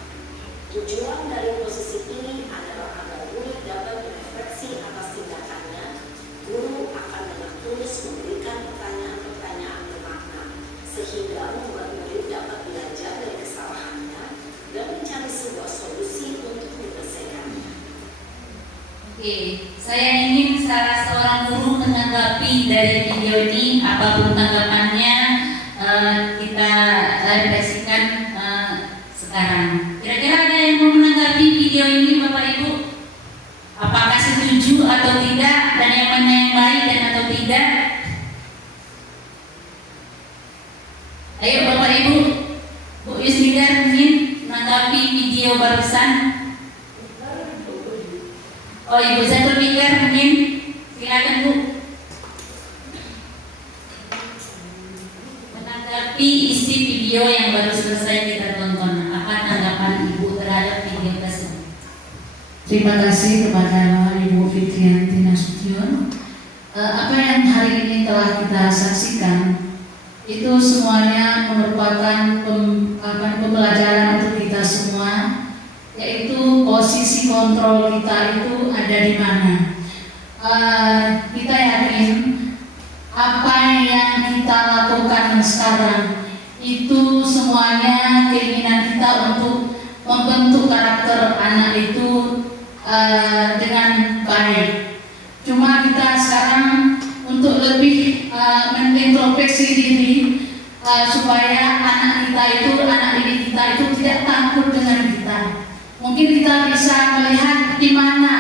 Tujuan dari posisi ini adalah agar murid dapat berefleksi atas tindakannya. Guru akan dengan tulus memberikan pertanyaan-pertanyaan bermakna, sehingga membuat murid dapat belajar dari kesalahannya dan mencari sebuah solusi untuk menyelesaikannya. Oke, saya ingin salah seorang guru menanggapi dari video ini, apapun tanggapannya kita refleksikan sekarang. Kira-kira ada yang mau menanggapi video ini, Bapak Ibu? Apakah setuju atau tidak, dan yang mana yang baik dan atau tidak? Ayo Bapak Ibu, Bu Yusmida ingin menanggapi video barusan. Oh, Ibu Zatul Fikar ingin, silakan Bu. Menanggapi isi video yang baru selesai kita tonton, apa tanggapan Ibu terhadap video tersebut? Terima kasih kepada Ibu Fitriyanti Nasution. Apa yang hari ini telah kita saksikan itu semuanya merupakan pembelajaran untuk kita semua, yaitu posisi kontrol kita itu ada di mana. Kita yakin apa yang kita lakukan sekarang itu semuanya keinginan kita untuk membentuk karakter anak itu dengan baik. Cuma kita sekarang untuk lebih mengintrospeksi diri supaya anak didik kita itu tidak takut dengan kita. Mungkin kita bisa melihat di mana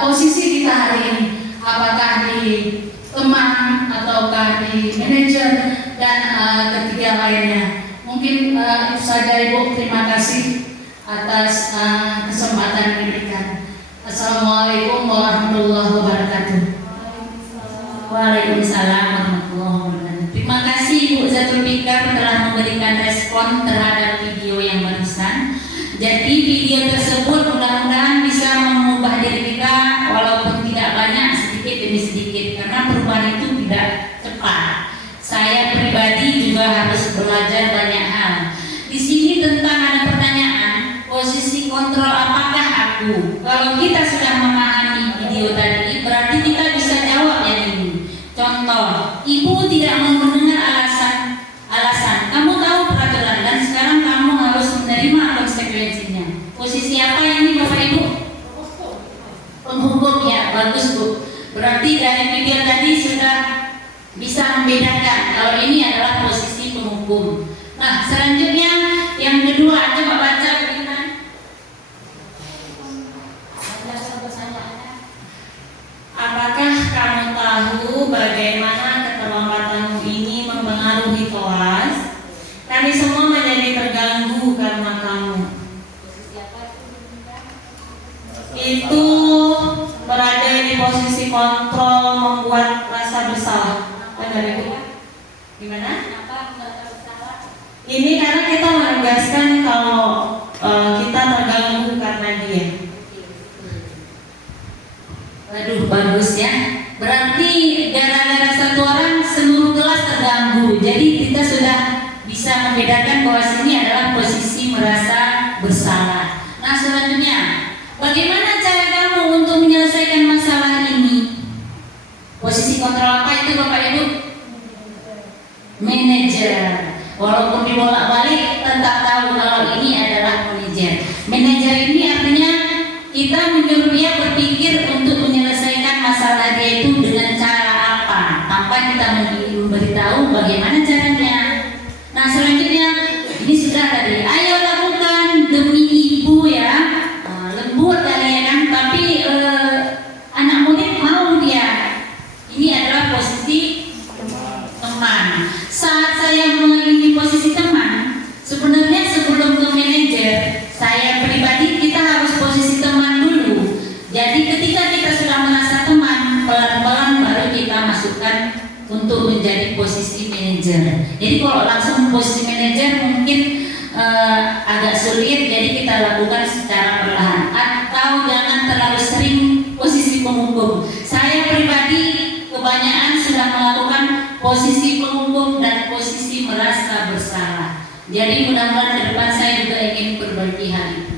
posisi kita hari ini, apakah di teman ataukah di manajer dan ketiga lainnya. Mungkin itu saja Ibu. Terima kasih atas kesempatan yang diberikan. Assalamualaikum warahmatullahi wabarakatuh. Waalaikumsalam warahmatullahi wabarakatuh. Terima kasih Ibu Zatul Fikar telah memberikan respon terhadap video yang barusan. Jadi video tersebut mudah-mudahan bisa mengubah diri kita walaupun tidak banyak, sedikit demi sedikit, karena perubahan itu tidak cepat. Saya pribadi juga harus belajar banyak hal. Di sini tentang ada pertanyaan, posisi kontrol apakah aku? Kalau kita sudah memahami video tadi, berarti kita bisa jawab yang ini. Contoh, ibu tidak mau mendengar alasan. Kamu tahu peraturan dan sekarang kamu harus menerima konsekuensinya. Posisi apa ini Bapak Ibu? Penghukum ya, bagus Bu. Berarti dari video tadi sudah bisa membedakan kalau ini adalah posisi penghukum. Nah, selanjutnya yang kedua, coba baca berita. Apakah kamu tahu bagaimana keterlambatanmu ini mempengaruhi kelas? Kami semua menjadi terganggu karena kamu. Itu berada di posisi kontrol membuat rasa bersalah. Benar Ibu? Gimana? Ini karena kita menegaskan kalau kita terganggu karena dia. Waduh, bagus ya. Berarti gara-gara satu orang seluruh kelas terganggu. Jadi kita sudah bisa membedakan bahwa ini adalah posisi merasa bersalah. Nah, selanjutnya, bagaimana cara kamu untuk menyelesaikan masalah ini? Posisi kontrol apa itu Bapak Ibu? Manajer. Walaupun dibolak-balik tetap tahu kalau ini adalah manajer. Manajer ini artinya kita menyuruh dia berpikir untuk menyelesaikan masalah dia itu dengan cara apa, tanpa kita memberitahu bagaimana caranya. Nah, selanjutnya ini sudah tadi. Ayo lakukan demi ibu ya. Lembut kali ya kan, tapi anak murid mau dia. Ini adalah posisi teman. Saat saya mengalami posisi teman, sebenarnya sebelum ke manajer, saya pribadi kita harus posisi teman dulu. Jadi ketika kita sudah merasa teman, pelan-pelan baru kita masukkan untuk menjadi posisi manajer. Jadi kalau langsung posisi manajer mungkin agak sulit, jadi kita lakukan secara perlahan. Atau jangan terlalu sering posisi penghukum. Saya pribadi kebanyakan sudah melakukan posisi penghukum dan posisi merasa bersalah. Jadi mudah-mudahan ke depan saya juga ingin perbaiki hal itu.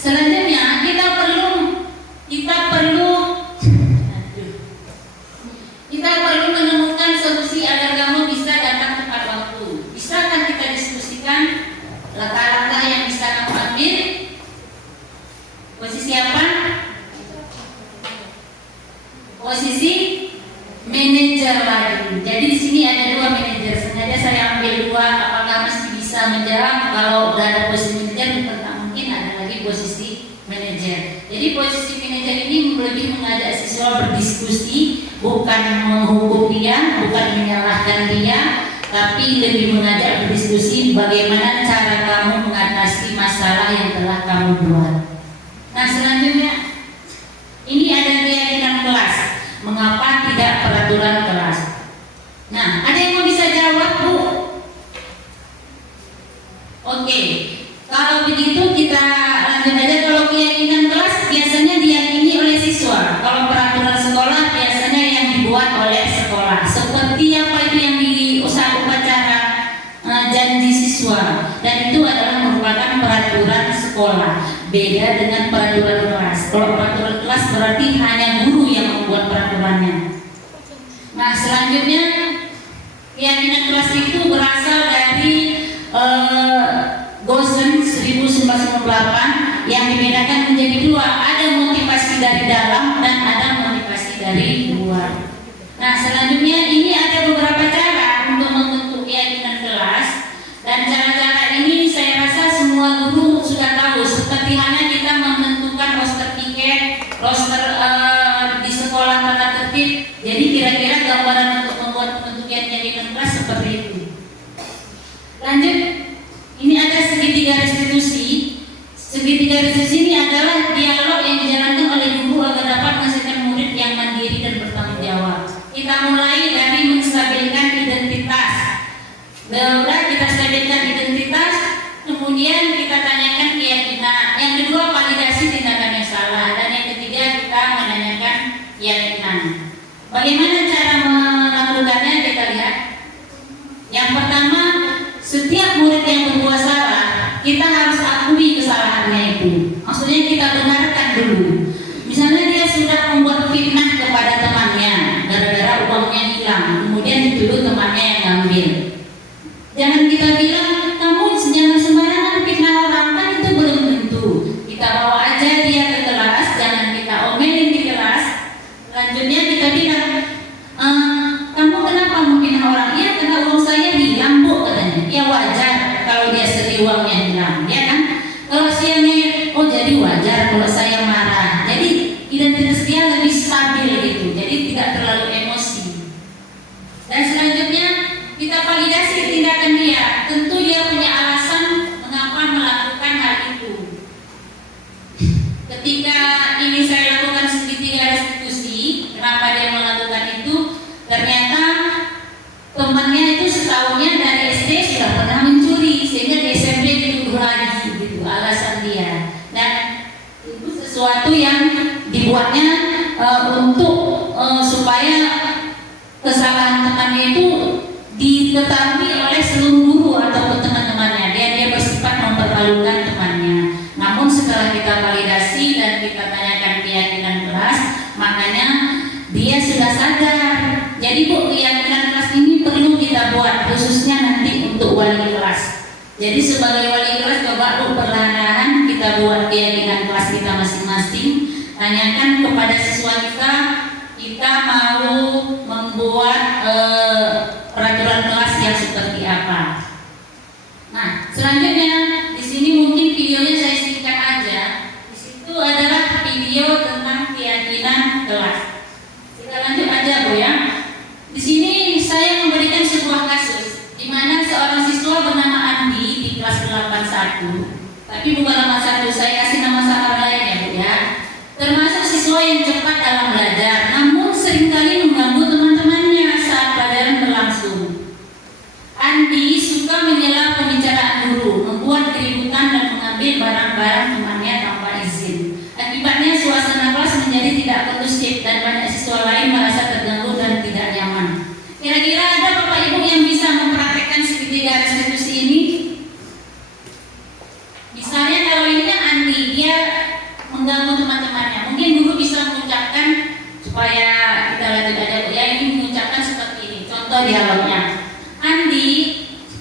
Selanjutnya kita perlu menemukan solusi agar kamu bisa datang tepat waktu. Bisakah kita diskusikan langkah-langkah yang bisa kamu ambil? Posisi apa? Posisi manajer lagi. Jadi di sini ada dua manajer. Sengaja saya ambil dua. Apakah masih bisa menjawab? Kalau udah ada posisi manajer, mungkin ada lagi posisi manajer. Jadi posisi manajer ini lebih mengajak siswa berdiskusi, bukan menghukum dia, bukan menyalahkan dia, tapi lebih mengajak berdiskusi bagaimana cara kamu mengatasi masalah yang telah kamu buat. Nah, selanjutnya ini ada keyakinan kelas. Mengapa tidak peraturan kelas? Nah, ada yang mau bisa jawab, Bu? Oke, kalau begitu kita lanjut aja. Kalau keyakinan kelas biasanya diyakini oleh siswa. Kalau peraturan sekolah biasanya yang dibuat oleh sekolah. Seperti apa itu yang diusaha upacara janji siswa, dan itu adalah merupakan peraturan sekolah. Beda dengan peraturan kelas. Kalau peraturan kelas berarti hanya guru yang membuat peraturannya. Nah, selanjutnya keyakinan kelas itu berasal dari Gosen 1998 yang dibedakan menjadi dua. Ada motivasi dari dalam dan ada motivasi dari luar. Nah, selanjutnya ini ada beberapa cara untuk membentuk keyakinan kelas, dan cara-cara ini saya rasa semua guru sudah tahu. Seperti halnya kita menentukan roster tiket, roster di sekolah tata tertib. Jadi kira-kira gambaran untuk membuat pembentukan keyakinan kelas seperti itu. Lanjut, ini ada segitiga restitusi. Segitiga restitusi ini adalah dialog yang dijalankan oleh guru agar dapat menghasilkan murid yang mandiri dan bertanggung jawab. Kita mulai dari menstabilkan identitas. Udah kita stabilkan identitas, kemudian kita tanyakan keyakinan. Yang kedua, validasi tindakan yang salah, dan yang ketiga kita menanyakan keyakinan. Bagaimana cara melakukannya? Kita lihat. Yang pertama, setiap murid yang berbuat salah, kita harus akui kesalahannya itu. Maksudnya kita dengarkan dulu. Misalnya dia sudah membuat fitnah kepada temannya, gara-gara uangnya hilang, kemudian dituduh temannya yang ngambil. Jangan kita bilang, kamu jangan sembarangan fitnah orang, kan itu belum tentu. Kita bawa aja dia ke kelas, jangan kita omelin di kelas. Selanjutnya kita bilang, kamu kenapa memfitnah orang? Iya, karena uang saya hilang, Bu, katanya. Ya wajar kalau dia sedih uangnya hilang, ya kan? Kalau siangnya, oh jadi wajar kalau saya marah. Jadi identitas dia lebih stabil gitu, jadi tidak terlalu emosi. Dan selanjutnya kita validasi tindakan dia. Tentu dia punya alasan mengapa melakukan hal itu. Ketika ini saya lakukan segitiga restitusi, kenapa dia melakukan itu? Ternyata temannya itu setahunnya dari SD sudah pernah mencuri, sehingga di SMP dituduh lagi gitu alasan dia. Dan itu sesuatu yang dibuatnya untuk supaya kesalahan temannya itu diketahui oleh seluruh guru ataupun teman-temannya. Dia bersifat mempermalukan temannya. Namun setelah kita validasi dan kita tanyakan keyakinan kelas, makanya dia sudah sadar. Jadi Bu, keyakinan kelas ini perlu kita buat khususnya nanti untuk wali kelas. Jadi sebagai wali kelas, coba Bu perlahan-lahan kita buat keyakinan kelas kita masing-masing. Tanyakan kepada siswa kita mau membuat peraturan kelas yang seperti apa. Nah, selanjutnya di sini mungkin videonya saya singkat aja. Di situ adalah video tentang keyakinan kelas. Kita lanjut aja, Bu ya. Di sini saya memberikan sebuah kasus di mana seorang siswa bernama Andi di kelas 81. Tapi bukan nama satu, saya kasih nama samaran lain ya, Bu ya. Termasuk siswa yang cepat dalam belajar, namun seringkali mengganggu teman-temannya saat pelajaran berlangsung. Andi suka menyela pembicaraan guru, membuat keributan dan mengambil barang-barang temannya tanpa izin. Akibatnya suasana kelas menjadi tidak kondusif dan banyak siswa lain merasa terganggu dan tidak nyaman. Kira-kira ada Bapak Ibu yang bisa mempraktekkan segitiga restitusi ini? Misalnya kalau ini kan Andi, dia mengganggu teman-temannya. Mungkin guru bisa mengucapkan supaya kita lanjut aja, ya, ini mengucapkan seperti ini. Contoh dialognya. Andi,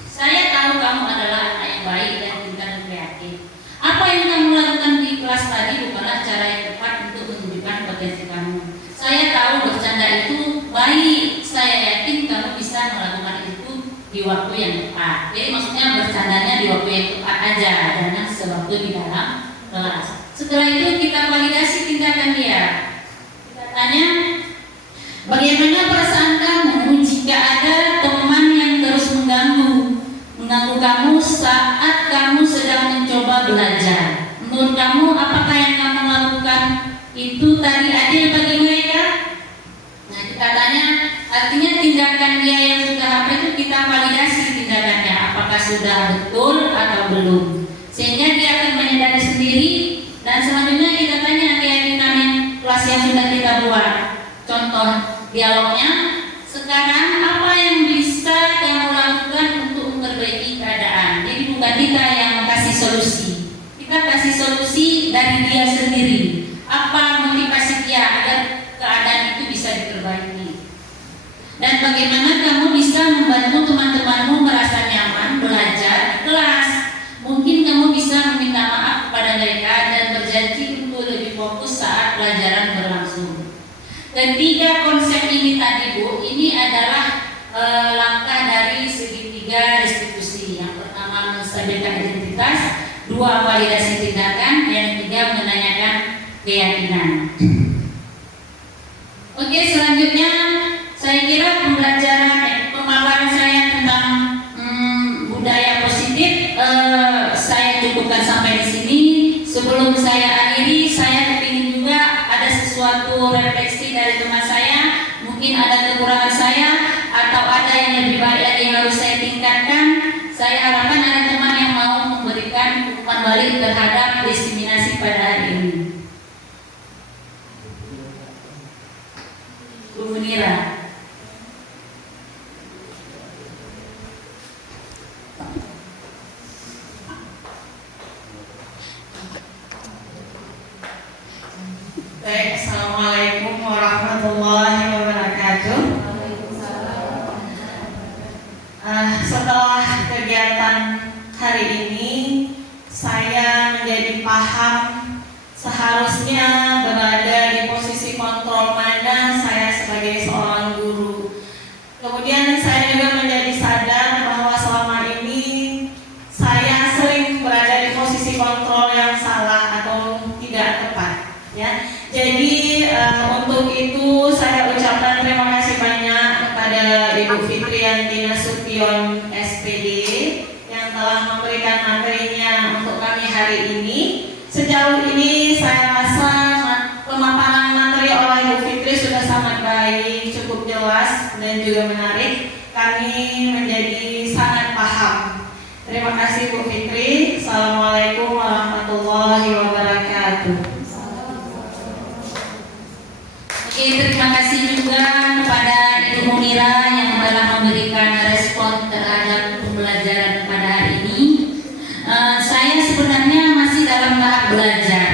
saya tahu kamu adalah anak yang baik dan pintar dan kreatif. Apa yang kamu lakukan di kelas tadi bukanlah cara yang tepat untuk menunjukkan potensi kamu. Saya tahu bercanda itu baik. Saya yakin kamu bisa melakukan itu di waktu yang tepat. Jadi maksudnya bercandanya di waktu yang tepat aja, jangan sewaktu di dalam kelas. Setelah itu kita validasi tindakan dia. Kita tanya, bagaimana perasaan kamu jika ada teman yang terus kamu saat kamu sedang mencoba belajar. Menurut kamu apakah yang kamu lakukan itu tadi adil bagi mereka? Nah, katanya artinya tindakan dia yang sudah apa itu kita validasi tindakannya apakah sudah betul atau belum. Sehingga dia akan menyadari sendiri dan selanjutnya kita tanya keyakinan yang kelas yang sudah kita buat. Contoh dialognya, sekarang apa yang bisa kamu lakukan untuk memperbaiki keadaan? Jadi bukan kita yang kasih solusi, kita kasih solusi dari dia sendiri. Apa motivasi dia agar keadaan itu bisa diperbaiki? Dan bagaimana kamu bisa membantu teman-temanmu merasa nyaman belajar di kelas? Mungkin kamu bisa meminta maaf kepada mereka dan berjanji untuk lebih fokus saat pelajaran berlangsung. Ketiga konsep ini tadi Bu, ini adalah langkah dari segitiga restitusi. Yang pertama menstabilkan identitas, dua validasi tindakan, yang ketiga menanyakan keyakinan. Oke, selanjutnya saya kira pemaparan saya tentang budaya positif saya cukupkan sampai di sini. Sebelum saya akhiri, saya kepingin juga ada sesuatu refleksi dari teman saya. Mungkin ada kekurangan saya atau ada yang lebih baik lagi yang harus saya tingkatkan. Saya harapkan ada teman yang mau memberikan umpan balik terhadap diskriminasi pada hari ini. Bu Munira. Baik, Assalamualaikum warahmatullahi wabarakatuh. Setelah kegiatan hari ini, saya menjadi paham seharusnya berada di posisi kontrol mana saya sebagai seorang guru. Kemudian saya juga menjadi sadar bahwa selama ini saya sering berada di posisi kontrol yang salah atau tidak tepat. Ya, jadi untuk itu saya ucapkan terima kasih banyak kepada Ibu Fitriyanti Nasution SPD yang telah memberikan materinya untuk kami hari ini. Sejauh ini saya rasa pemaparan materi oleh Ibu Fitri sudah sangat baik, cukup jelas dan juga menarik. Kami menjadi sangat paham. Terima kasih Bu Fitri. Assalamualaikum warahmatullahi wabarakatuh. Oke, terima kasih juga kepada Ibu Munira yang telah memberikan respon terhadap pembelajaran pada hari ini. Saya sebenarnya masih dalam tahap belajar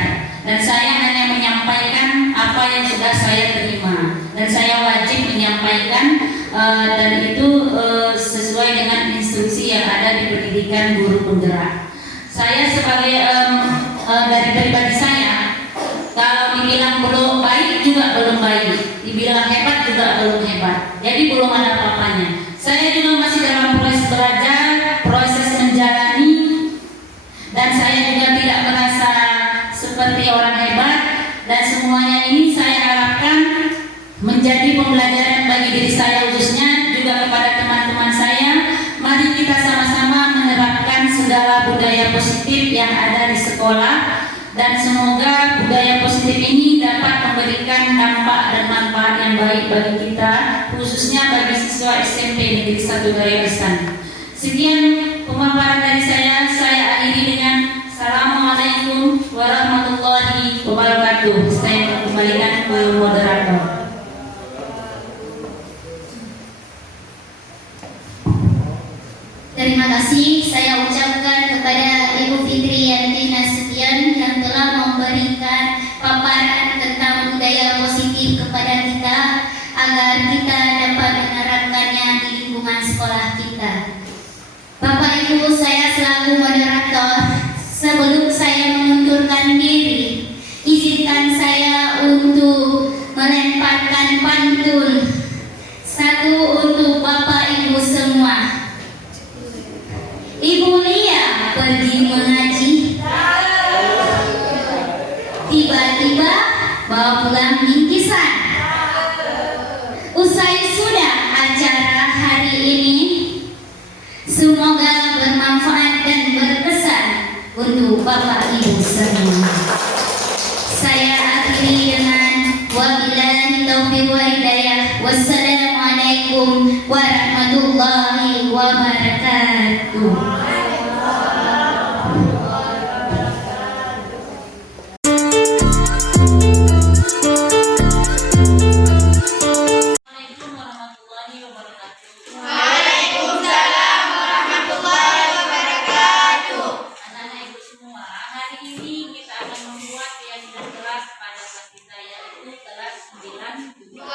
dan saya hanya menyampaikan apa yang sudah saya terima dan saya wajib menyampaikan dan itu sesuai dengan instruksi yang ada di pendidikan guru penggerak. Saya sebagai dari pribadi saya, kalau dibilang belum baik juga belum baik, dibilang hebat juga belum hebat. Jadi belum ada apa-apanya. Saya juga masih dalam proses belajar, proses menjalani, dan saya juga tidak merasa seperti orang hebat. Dan semuanya ini saya harapkan menjadi pembelajaran bagi diri saya khususnya, juga kepada teman-teman saya. Mari kita sama-sama menerapkan segala budaya positif yang ada di sekolah. Dan semoga budaya positif ini dapat memberikan dampak dan manfaat yang baik bagi kita, khususnya bagi siswa SMP Negeri 1 Gayosan. Sekian pemaparan dari saya akhiri dengan Assalamualaikum warahmatullahi wabarakatuh. Saya kembalikan ke moderator. Terima kasih saya ucapkan kepada Ibu Fitriyanti Nasution yang telah memberikan paparan tentang budaya positif kepada kita agar kita dapat menerapkannya di lingkungan sekolah kita. Bapak Ibu, saya selaku moderator, sebelum saya mengundurkan diri, izinkan saya untuk melemparkan pantun. Satu untuk Bapak Ibu semua. Ibu Lia pergi mengaji, tiba-tiba bawa pulang bingkisan. Usai sudah acara hari ini, semoga bermanfaat untuk Bapak Ibu semua. Saya akhiri dengan wabillahi taufiq wa hidayah. Wassalamualaikum warahmatullahi wabarakatuh. Assalamualaikum warahmatullahi wabarakatuh. Anak-anak ibu semua, hari ini kita akan membuat keyakinan kelas pada kelas kita, yaitu kelas 9.2.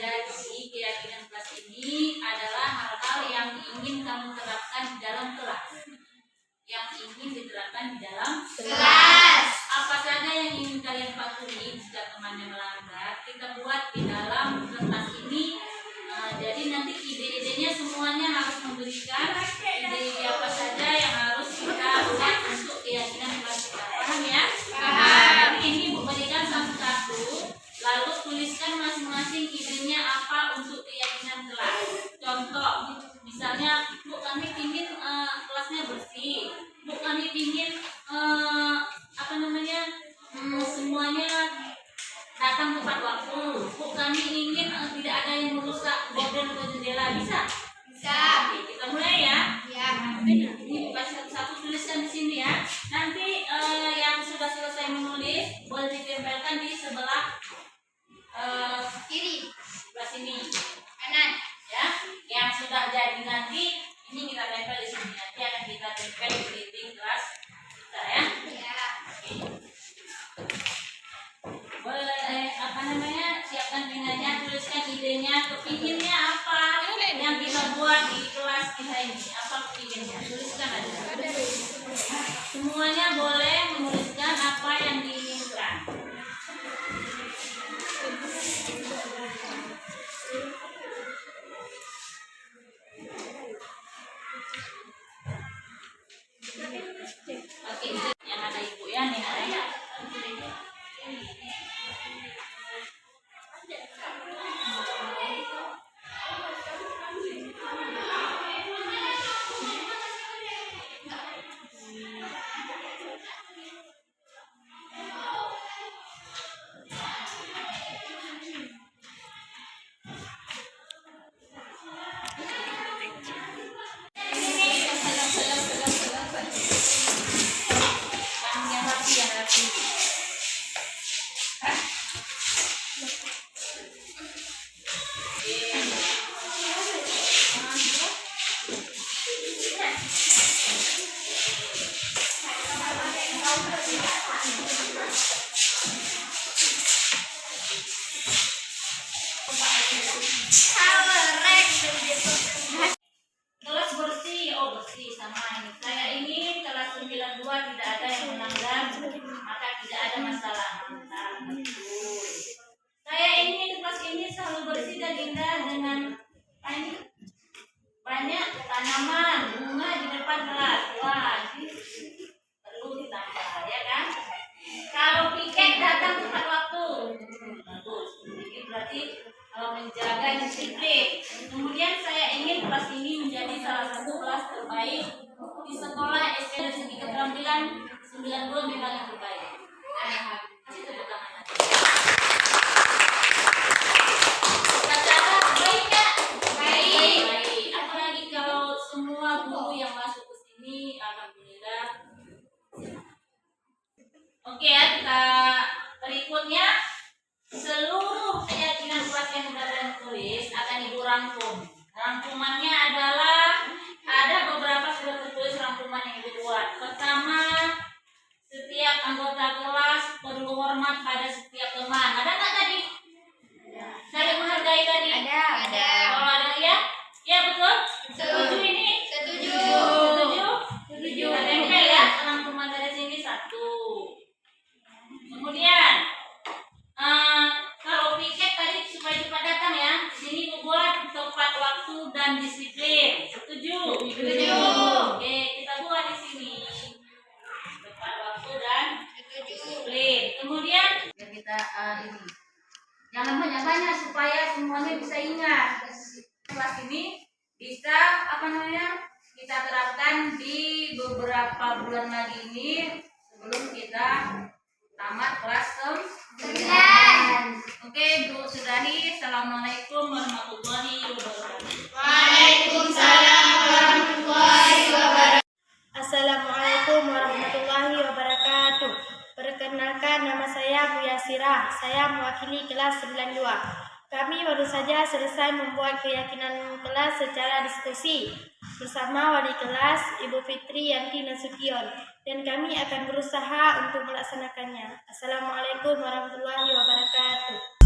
Jadi keyakinan kelas ini adalah hal-hal yang ingin kamu terapkan di dalam kelas. Yang ingin diterapkan di dalam kelas. Apa saja yang ingin kalian patuhi jika temannya melanggar, kita buat di dalam kertas ini. Jadi nanti ide-idenya semuanya harus memberikan ide-ide apa saja yang harus kita buat untuk keyakinan kelas kita. Paham ya? Paham. Ini Bu berikan satu-satu, lalu tuliskan masing-masing idenya apa untuk keyakinan kelas. Contoh, misalnya Bu kami ingin kelasnya bersih, Bu kami ingin semuanya datang tepat waktu, Bu kami ingin tidak ada yang merusak gorden atau jendela. Bisa? Bisa. Oke, kita mulai ya. Ini bukan satu-satu, tuliskan di sini ya. Nanti yang sudah selesai menulis boleh ditempelkan di sebelah kiri, sebelah sini, kanan. Ya, yang sudah jadi nanti ini kita tempel di sini. Nanti akan kita tempel di dinding kelas kita ya. Boleh siapkan penanya, tuliskan idenya, kepinginnya apa yang kita buat di kelas kita ini, apa kepinginnya, tuliskan aja. Semuanya boleh menuliskan apa yang diinginkan. Oke, yang ada ibu ya, nih ya. Yang rapi. Kelas bersih, bersih sama ini. Saya ingin kelas 92 tidak ada yang melanggar, maka tidak ada masalah. Nah, betul. Saya ingin kelas ini selalu bersih dan indah dengan banyak tanaman, bunga di depan kelas. Wah, ini perlu ditambah ya kan? Kalau piket datang tepat waktu, bagus. Ini berarti menjaga disiplin. Kemudian saya ingin kelas ini menjadi salah satu kelas terbaik di sekolah SD dari segi keterampilan 92 memang yang terbaik. Kasih tepuk tangan. Kata-kata baik nggak? Baik. Apalagi kalau semua guru yang masuk ke sini, alhamdulillah. Oke ya, kita berikutnya. Seluruh keyakinan kelas yang sudah kalian tulis akan ibu rangkum. Rangkumannya adalah ada beberapa sudah tertulis rangkuman yang ibu buat. Pertama, setiap anggota kelas perlu hormat pada setiap teman. Ada nggak tadi? Saling menghargai tadi? Ada. Kalau ada ya? Ya betul. Setuju ini? Setuju. Kita tempel ya rangkuman dari sini satu. Kemudian kalau piket tadi supaya cepat datang ya, di sini buat tepat waktu dan disiplin. Setuju? Oke, kita buat di sini tepat waktu dan disiplin. Kemudian kita ini jangan banyak-banyak supaya semuanya bisa ingat. Kelas ini bisa kita terapkan di beberapa bulan lagi ini sebelum kita tamat kelas 9. Oke, Bu sudahi. Assalamualaikum warahmatullahi wabarakatuh. Waalaikumsalam warahmatullahi wabarakatuh. Assalamualaikum warahmatullahi wabarakatuh. Perkenalkan, nama saya Bu Yasira. Saya mewakili kelas 92. Kami baru saja selesai membuat keyakinan kelas secara diskusi bersama wali kelas Ibu Fitri Yanti Nasution, dan kami akan berusaha untuk melaksanakannya. Assalamualaikum warahmatullahi wabarakatuh.